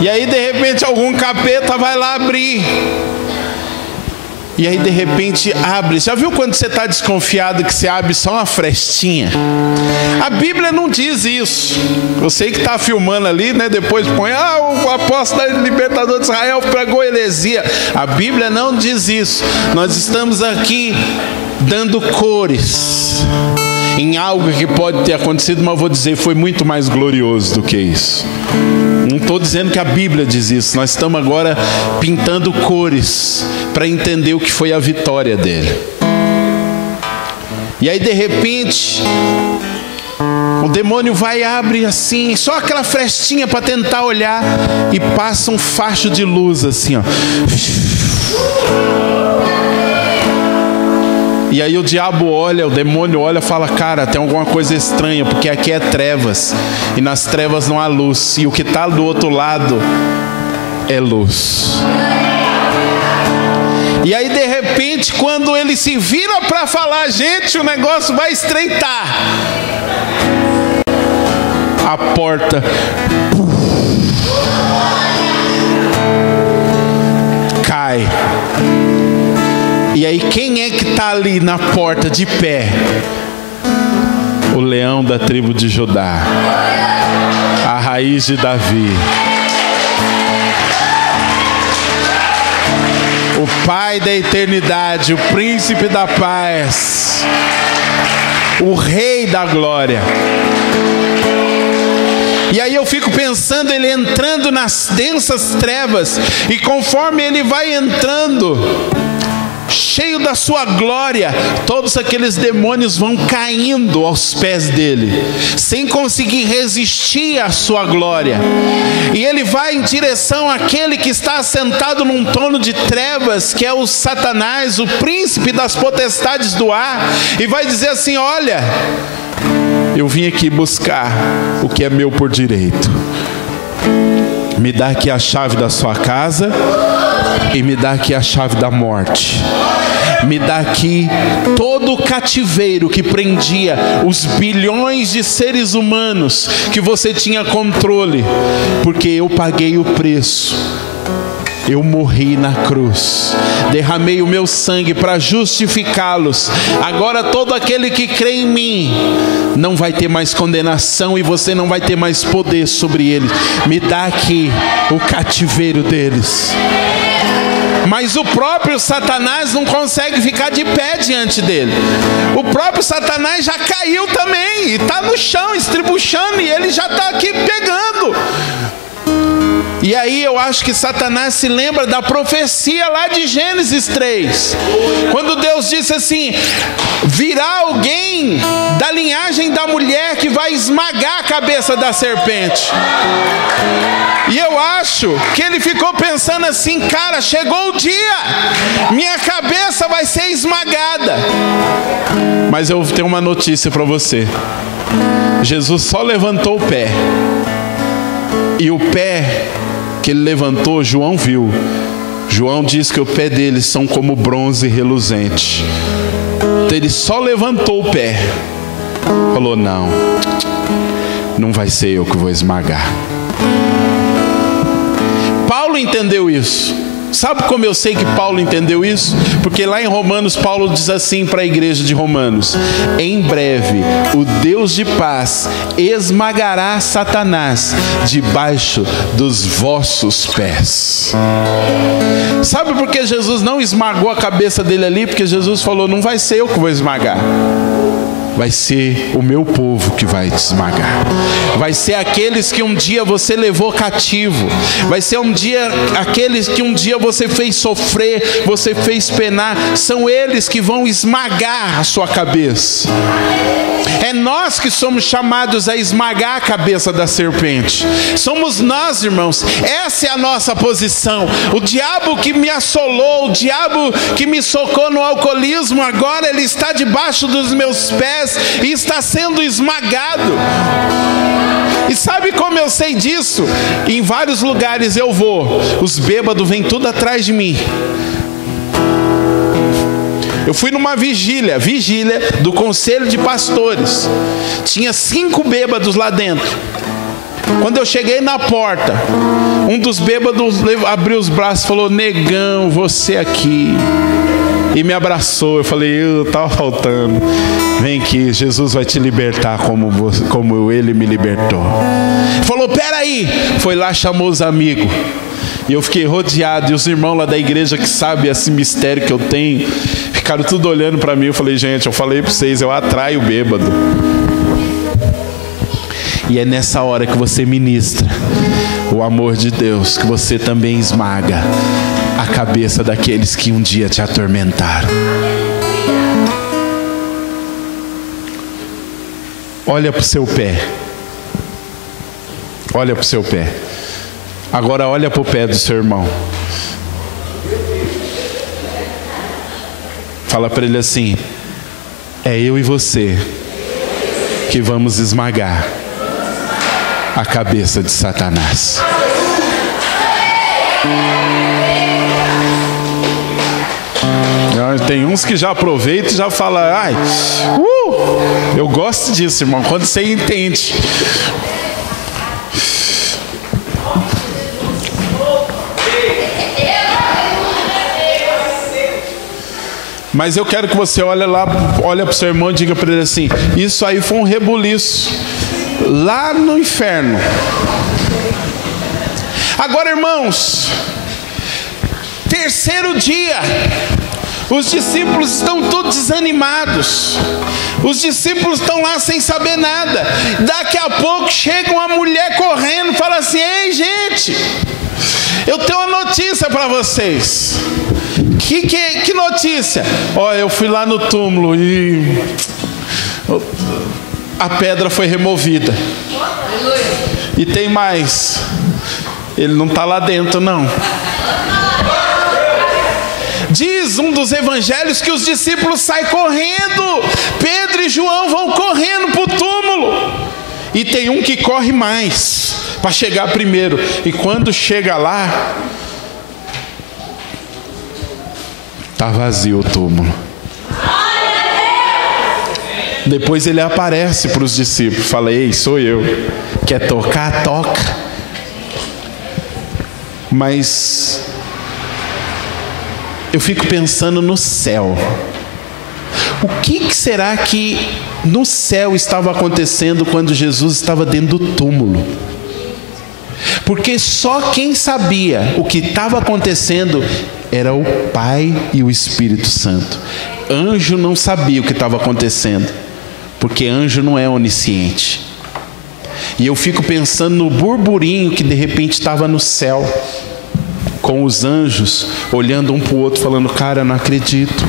E aí de repente algum capeta vai lá abrir. E aí de repente abre. Já viu quando você está desconfiado que você abre só uma frestinha? A Bíblia não diz isso. Eu sei que está filmando ali, né? Depois põe: o apóstolo libertador de Israel pregou heresia. A Bíblia não diz isso. Nós estamos aqui dando cores em algo que pode ter acontecido, mas vou dizer, foi muito mais glorioso do que isso. Não estou dizendo que a Bíblia diz isso. Nós estamos agora pintando cores para entender o que foi a vitória dele. E aí de repente o demônio vai e abre assim, só aquela frestinha para tentar olhar, e passa um facho de luz assim, ó. E aí o diabo olha, o demônio olha e fala: cara, tem alguma coisa estranha, porque aqui é trevas, e nas trevas não há luz, e o que está do outro lado é luz. E aí de repente, quando ele se vira para falar, gente, o negócio vai estreitar. A porta cai. E aí quem é que está ali na porta de pé? O leão da tribo de Judá, a raiz de Davi, o Pai da eternidade, o príncipe da paz, o Rei da glória. E aí eu fico pensando, ele entrando nas densas trevas, e conforme ele vai entrando, cheio da sua glória, todos aqueles demônios vão caindo aos pés dele, sem conseguir resistir à sua glória. E ele vai em direção àquele que está assentado num trono de trevas, que é o Satanás, o príncipe das potestades do ar, e vai dizer assim: olha, eu vim aqui buscar o que é meu por direito. Me dá aqui a chave da sua casa, e me dá aqui a chave da morte. Me dá aqui todo o cativeiro que prendia os bilhões de seres humanos que você tinha controle, porque eu paguei o preço. Eu morri na cruz, derramei o meu sangue para justificá-los. Agora todo aquele que crê em mim não vai ter mais condenação, e você não vai ter mais poder sobre eles. Me dá aqui o cativeiro deles. Mas o próprio Satanás não consegue ficar de pé diante dele. O próprio Satanás já caiu também, e está no chão estribuchando, e ele já está aqui pegando. E aí eu acho que Satanás se lembra da profecia lá de Gênesis 3, quando Deus disse assim: virá alguém da linhagem da mulher que vai esmagar a cabeça da serpente. E eu acho que ele ficou pensando assim: cara, chegou o dia, minha cabeça vai ser esmagada. Mas eu tenho uma notícia para você: Jesus só levantou o pé, e o pé que ele levantou, João viu. João diz que o pé deles são como bronze reluzente. Então ele só levantou o pé, falou: não vai ser eu que vou esmagar. Paulo entendeu isso. Sabe como eu sei que Paulo entendeu isso? Porque lá em Romanos, Paulo diz assim para a igreja de Romanos: em breve o Deus de paz esmagará Satanás debaixo dos vossos pés. Sabe por que Jesus não esmagou a cabeça dele ali? Porque Jesus falou: não vai ser eu que vou esmagar, vai ser o meu povo que vai te esmagar. Vai ser aqueles que um dia você levou cativo. Vai ser aqueles que um dia você fez sofrer, você fez penar. São eles que vão esmagar a sua cabeça. É nós que somos chamados a esmagar a cabeça da serpente. Somos nós, irmãos. Essa é a nossa posição. O diabo que me assolou, o diabo que me socou no alcoolismo, agora ele está debaixo dos meus pés e está sendo esmagado. E sabe como eu sei disso? Em vários lugares eu vou, os bêbados vêm tudo atrás de mim. Eu fui numa vigília do conselho de pastores. Tinha 5 bêbados lá dentro. Quando eu cheguei na porta, um dos bêbados abriu os braços e falou: negão, você aqui. E me abraçou. Eu falei: eu estava faltando. Vem aqui, Jesus vai te libertar como ele me libertou. Falou: peraí. Foi lá, chamou os amigos. E eu fiquei rodeado. E os irmãos lá da igreja que sabem esse mistério que eu tenho, ficaram tudo olhando para mim. Eu falei: gente, eu falei para vocês, eu atraio o bêbado. E é nessa hora que você ministra o amor de Deus, que você também esmaga a cabeça daqueles que um dia te atormentaram. Olha para o seu pé. Olha para o seu pé. Agora olha para o pé do seu irmão. Fala para ele assim: é eu e você que vamos esmagar a cabeça de Satanás. Tem uns que já aproveitam e já falam: ai, eu gosto disso, irmão, quando você entende. Mas eu quero que você olhe para o seu irmão e diga para ele assim: isso aí foi um rebuliço lá no inferno. Agora, irmãos, terceiro dia, os discípulos estão todos desanimados. Os discípulos estão lá sem saber nada. Daqui a pouco chega uma mulher correndo e fala assim: ei, gente, eu tenho uma notícia para vocês. Que notícia? Olha, eu fui lá no túmulo e a pedra foi removida. E tem mais. Ele não está lá dentro, não. Diz um dos evangelhos que os discípulos saem correndo. Pedro e João vão correndo para o túmulo. E tem um que corre mais para chegar primeiro. E quando chega lá, está vazio o túmulo. Depois ele aparece para os discípulos. Fala: ei, sou eu. Quer tocar? Toca. Mas eu fico pensando no céu. O que será que no céu estava acontecendo quando Jesus estava dentro do túmulo? Porque só quem sabia o que estava acontecendo era o Pai e o Espírito Santo. Anjo não sabia o que estava acontecendo, porque anjo não é onisciente. E eu fico pensando no burburinho que de repente estava no céu, com os anjos olhando um para o outro, falando: cara, não acredito.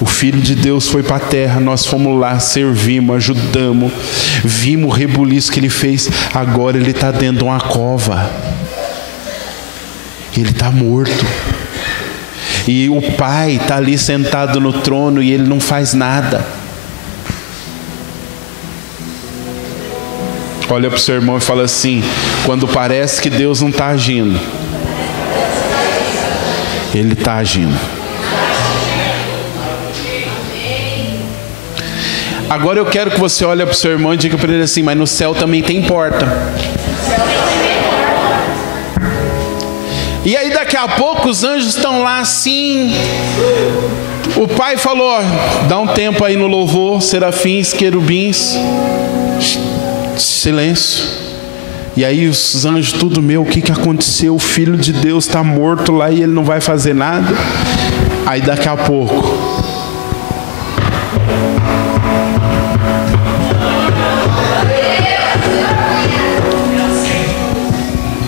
O Filho de Deus foi para a terra, nós fomos lá, servimos, ajudamos, vimos o rebuliço que ele fez. Agora ele está dentro de uma cova. Ele está morto. E o Pai está ali sentado no trono e ele não faz nada. Olha para o seu irmão e fala assim: quando parece que Deus não está agindo, Ele está agindo. Agora eu quero que você olhe para o seu irmão e diga para ele assim: mas no céu também tem porta. E aí daqui a pouco os anjos estão lá assim. O Pai falou: dá um tempo aí no louvor, serafins, querubins, silêncio. E aí os anjos tudo: meu, o que aconteceu? O Filho de Deus está morto lá e ele não vai fazer nada. Aí daqui a pouco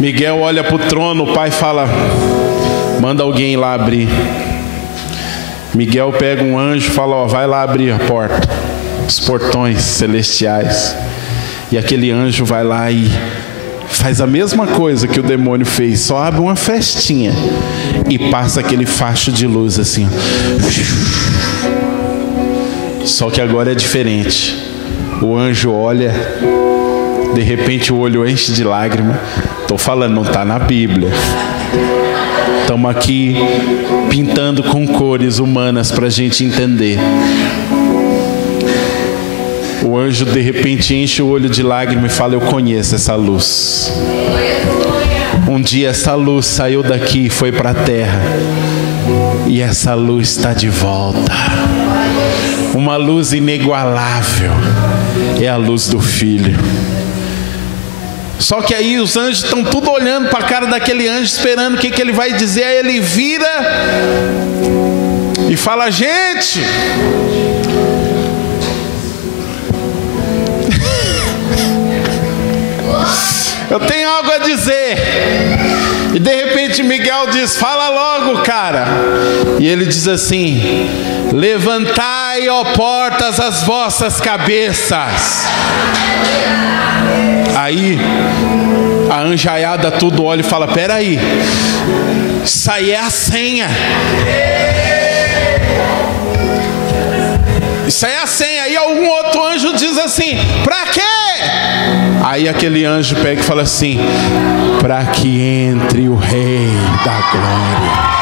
Miguel olha para o trono, o Pai fala: manda alguém lá abrir. Miguel pega um anjo e fala: ó, vai lá abrir a porta, os portões celestiais. E aquele anjo vai lá e faz a mesma coisa que o demônio fez, só abre uma frestinha e passa aquele facho de luz assim. Só que agora é diferente. O anjo olha, de repente o olho enche de lágrima. Estou falando, não está na Bíblia. Estamos aqui pintando com cores humanas para a gente entender. O anjo de repente enche o olho de lágrima e fala: eu conheço essa luz. Um dia essa luz saiu daqui e foi para a terra, e essa luz está de volta. Uma luz inigualável, é a luz do Filho. Só que aí os anjos estão tudo olhando para a cara daquele anjo, esperando o que ele vai dizer. Aí ele vira e fala: gente, eu tenho algo a dizer. E de repente Miguel diz: fala logo, cara. E ele diz assim: levantai, ó portas, as vossas cabeças. Aí a anjaiada tudo olha e fala: peraí, isso aí é a senha. Isso aí é a senha. Aí algum outro anjo diz assim: pra quê? Aí aquele anjo pega e fala assim: para que entre o Rei da Glória.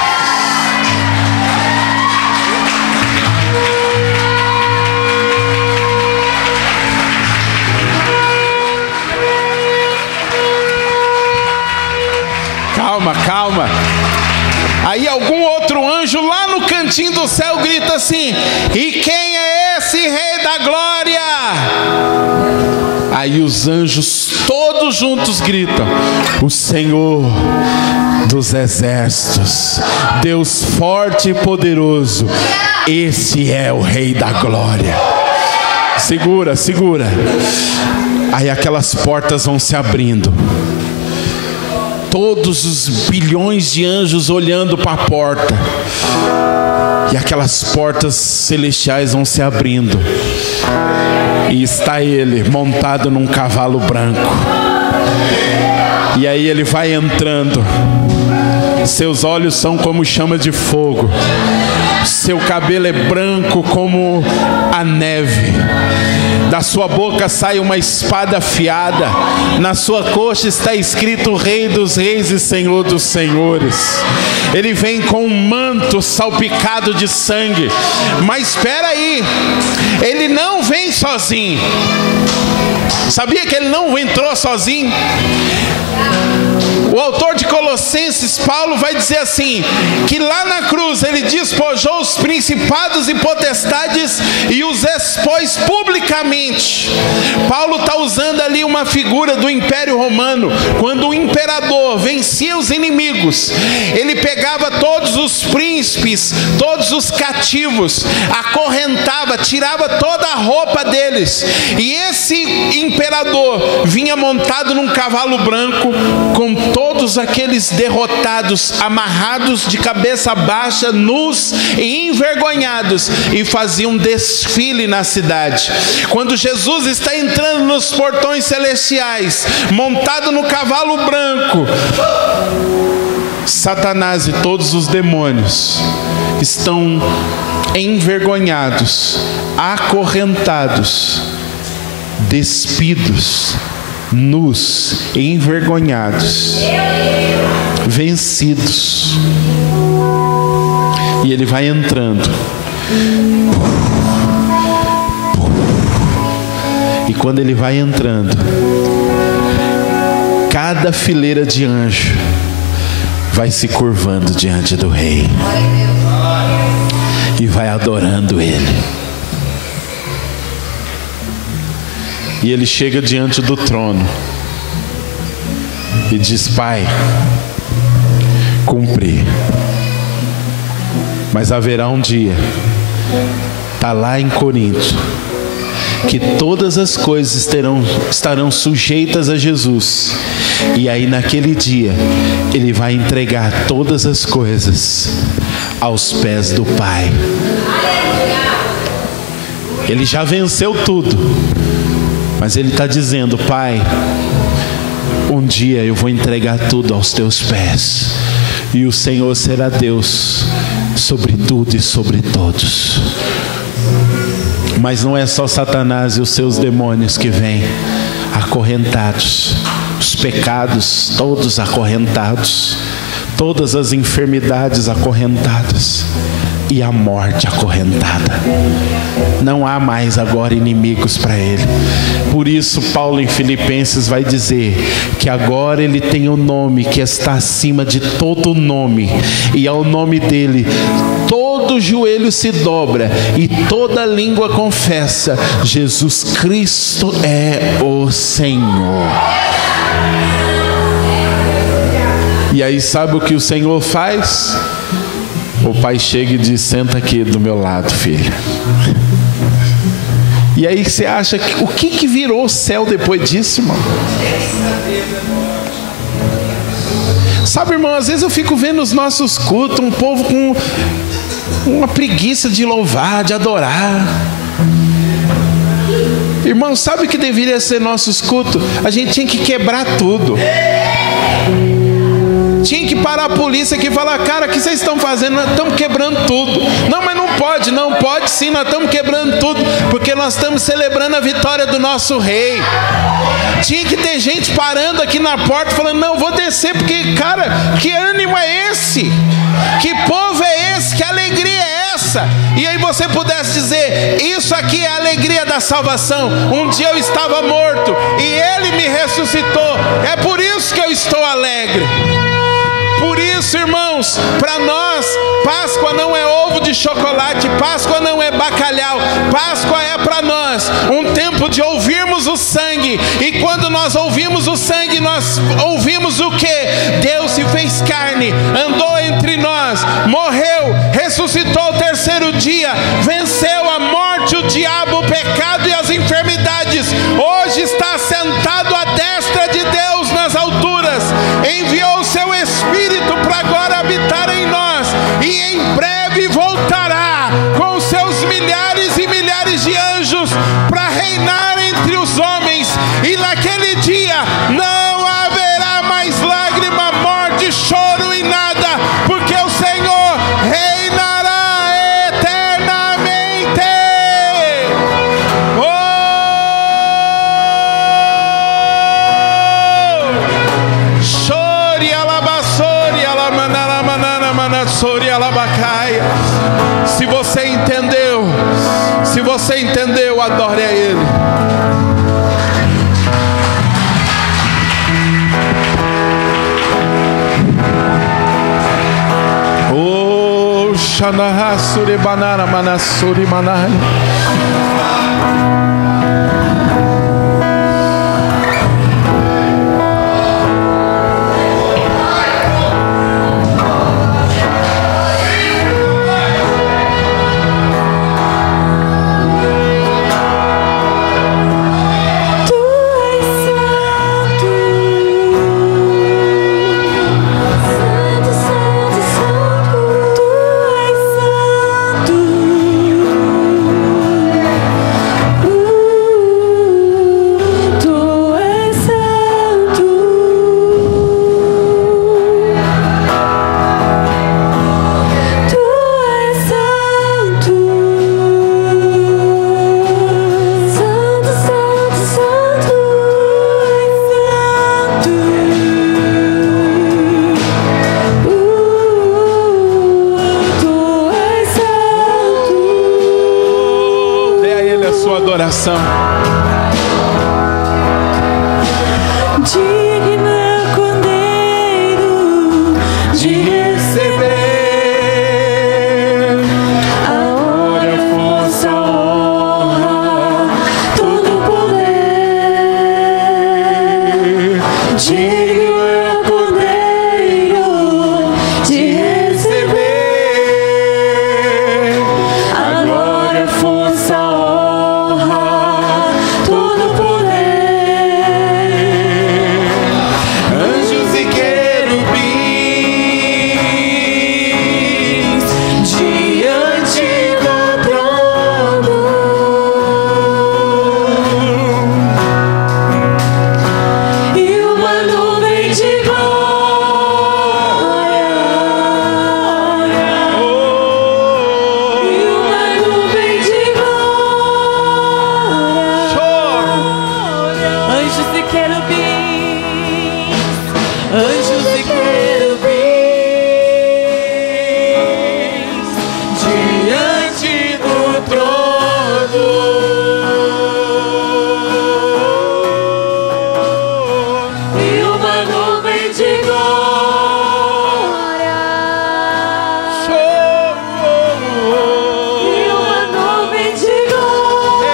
Calma. Aí algum outro anjo lá no cantinho do céu grita assim: e quem é esse Rei da Glória? Aí os anjos todos juntos gritam: o Senhor dos exércitos, Deus forte e poderoso, esse é o Rei da Glória. Segura. Aí aquelas portas vão se abrindo. Todos os bilhões de anjos olhando para a porta. E aquelas portas celestiais vão se abrindo. E está ele montado num cavalo branco. E aí ele vai entrando. Seus olhos são como chama de fogo. Seu cabelo é branco como a neve. Da sua boca sai uma espada afiada. Na sua coxa está escrito: Rei dos Reis e Senhor dos Senhores. Ele vem com um manto salpicado de sangue. Mas espera aí, ele não vem sozinho. Sabia que ele não entrou sozinho? O autor de Colossenses, Paulo, vai dizer assim, que lá na cruz ele despojou os principados e potestades e os expôs publicamente. Paulo está usando ali uma figura do Império Romano. Quando o imperador vencia os inimigos, ele pegava todos os príncipes, todos os cativos, acorrentava, tirava toda a roupa deles, e esse imperador vinha montado num cavalo branco, com todos aqueles derrotados amarrados de cabeça baixa, nus e envergonhados, e fazia um desfile na cidade. Quando Jesus está entrando nos portões celestiais, montado no cavalo branco, Satanás e todos os demônios estão envergonhados, acorrentados, despidos, nus, envergonhados, vencidos. E ele vai entrando. E quando ele vai entrando, cada fileira de anjo vai se curvando diante do rei e vai adorando ele. E ele chega diante do trono e diz: Pai, cumpri. Mas haverá um dia, está lá em Corinto, que todas as coisas estarão sujeitas a Jesus. E aí naquele dia ele vai entregar todas as coisas aos pés do Pai. Ele já venceu tudo, mas ele está dizendo: Pai, um dia eu vou entregar tudo aos teus pés, e o Senhor será Deus sobre tudo e sobre todos. Mas não é só Satanás e os seus demônios que vêm acorrentados, os pecados todos acorrentados, todas as enfermidades acorrentadas e a morte acorrentada. Não há mais agora inimigos para ele. Por isso Paulo em Filipenses vai dizer que agora ele tem um nome que está acima de todo nome, e ao nome dele todo joelho se dobra e toda língua confessa: Jesus Cristo é o Senhor. E aí sabe o que o Senhor faz? O pai chega e diz: senta aqui do meu lado, filho. E aí você acha que o que virou o céu depois disso, irmão? Sabe, irmão, às vezes eu fico vendo os nossos cultos, um povo com uma preguiça de louvar, de adorar. Irmão, sabe o que deveria ser nossos cultos? A gente tinha que quebrar tudo. Tinha que parar a polícia aqui e falar: cara, o que vocês estão fazendo? Nós estamos quebrando tudo. Não, mas não pode. Não pode sim, nós estamos quebrando tudo, porque nós estamos celebrando a vitória do nosso rei. Tinha que ter gente parando aqui na porta falando: não, vou descer, porque, cara, que ânimo é esse? Que povo é esse? Que alegria é essa? E aí você pudesse dizer: isso aqui é a alegria da salvação. Um dia eu estava morto e ele me ressuscitou. É por isso que eu estou alegre. Por isso, irmãos, para nós, Páscoa não é ovo de chocolate, Páscoa não é bacalhau, Páscoa é para nós um tempo de ouvirmos o sangue. E quando nós ouvimos o sangue, nós ouvimos o que? Deus se fez carne, andou entre nós, morreu, ressuscitou ao terceiro dia, venceu a morte, o diabo, o pecado e as enfermidades. Hoje está sentado à destra de Deus nas alturas, enviou o seu Espírito para agora habitar em nós, e em breve voltará com os seus milhares e milhares de anjos para reinar entre os homens. E naquele dia não haverá mais lágrima, morte, choro e nada, porque o Senhor reinará eternamente. Se você entendeu, adore a Ele. Xandará, Surebanara, Manassuri, Manai. Adoração. Digno Cordeiro de receber a glória, força, a honra, todo o poder. Digno é o Cordeiro de receber a glória, força, a honra, todo o poder. Anjos e querubins Diante do trono, e uma nuvem de glória, e uma nuvem de glória. Anjos e querubins, anjos e querubins, diante do trono, e uma nuvem de glória, e uma nuvem de glória.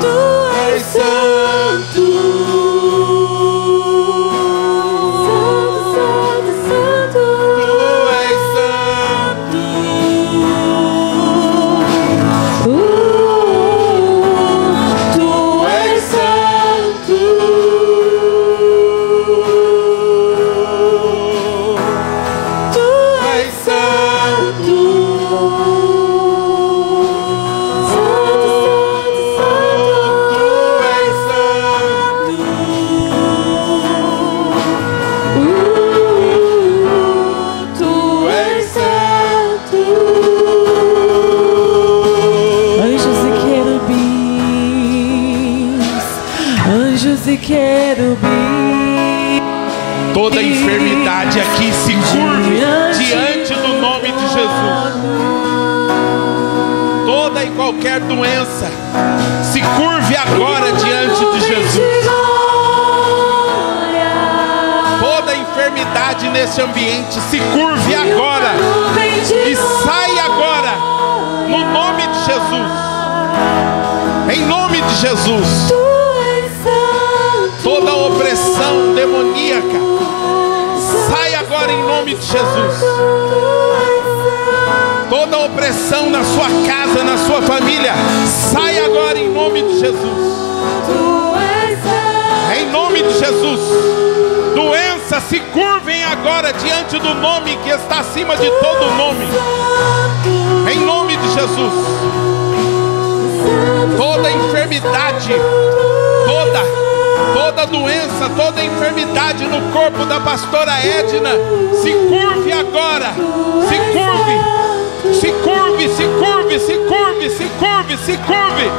Tu és santo, santo, santo, santo. Tu és santo. Tu és santo. Tu és santo. Tu és santo. Anjos e querubins, anjos e querubins. Toda enfermidade aqui se curve diante do nome de Jesus. Toda e qualquer doença se curve agora diante de Jesus. Toda enfermidade nesse ambiente se curve agora e sai agora no nome de Jesus. Em nome de Jesus. Toda opressão demoníaca sai agora em nome de Jesus. Toda opressão na sua casa, na sua família, sai agora em nome de Jesus. Em nome de Jesus. Doenças se curvem agora diante do nome que está acima de todo nome. Em nome de Jesus. Toda enfermidade, toda doença, toda enfermidade no corpo da pastora Edna, se curve agora. Se curve. Se curve, se curve, se curve, se curve, se curve.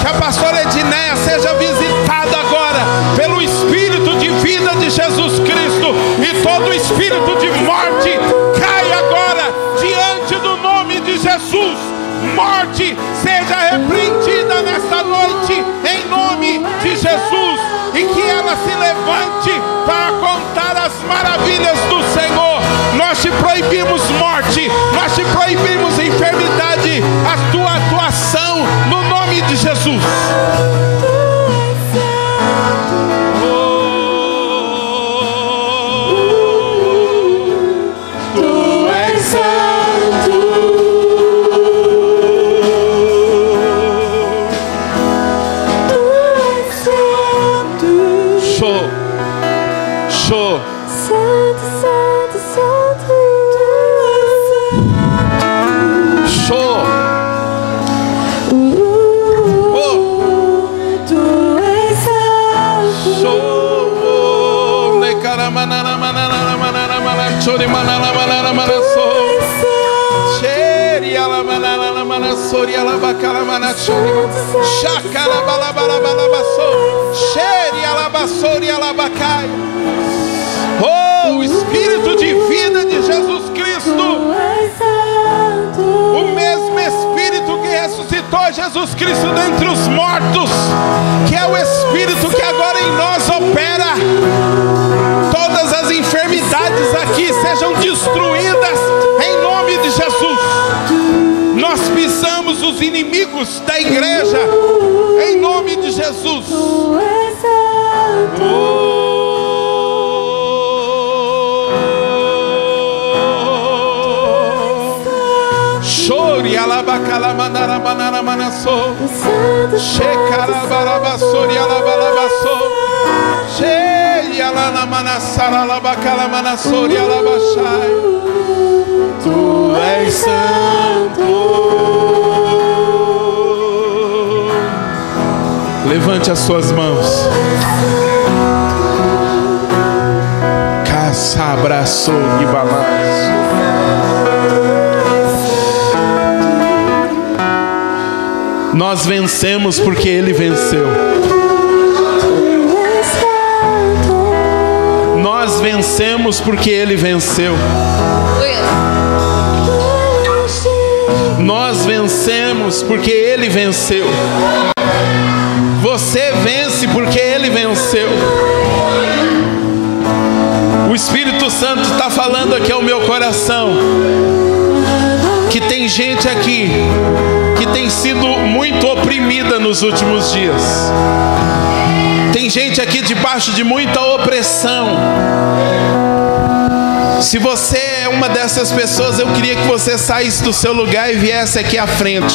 Que a pastora Edneia seja visitada agora pelo Espírito de vida de Jesus Cristo, e todo espírito de morte cai agora diante do nome de Jesus. Morte seja repreendida nesta noite em nome de Jesus, e que ela se levante para contar as maravilhas do Senhor. Nós te proibimos morte, nós te proibimos enfermidade, a tua atuação no nome de Jesus. Oh, o Espírito de vida de Jesus Cristo, o mesmo Espírito que ressuscitou Jesus Cristo dentre os mortos, que é o Espírito que agora em nós opera. Todas as enfermidades aqui sejam destruídas em nome de Jesus. Nós pisamos os inimigos da igreja em nome de Jesus. Chore alabacala manara manara manaso. Shekarabarabasori alabalabaso. Che alana manasara alabacala manasori alabashai. Tu és santo. Levante as suas mãos. Caçabraço e balanço. Nós vencemos porque Ele venceu. Nós vencemos porque Ele venceu. Nós vencemos porque Ele venceu. Você vence porque Ele venceu. O Espírito Santo está falando aqui ao meu coração que tem gente aqui que tem sido muito oprimida nos últimos dias. Tem gente aqui debaixo de muita opressão. Se você é uma dessas pessoas, eu queria que você saísse do seu lugar e viesse aqui à frente.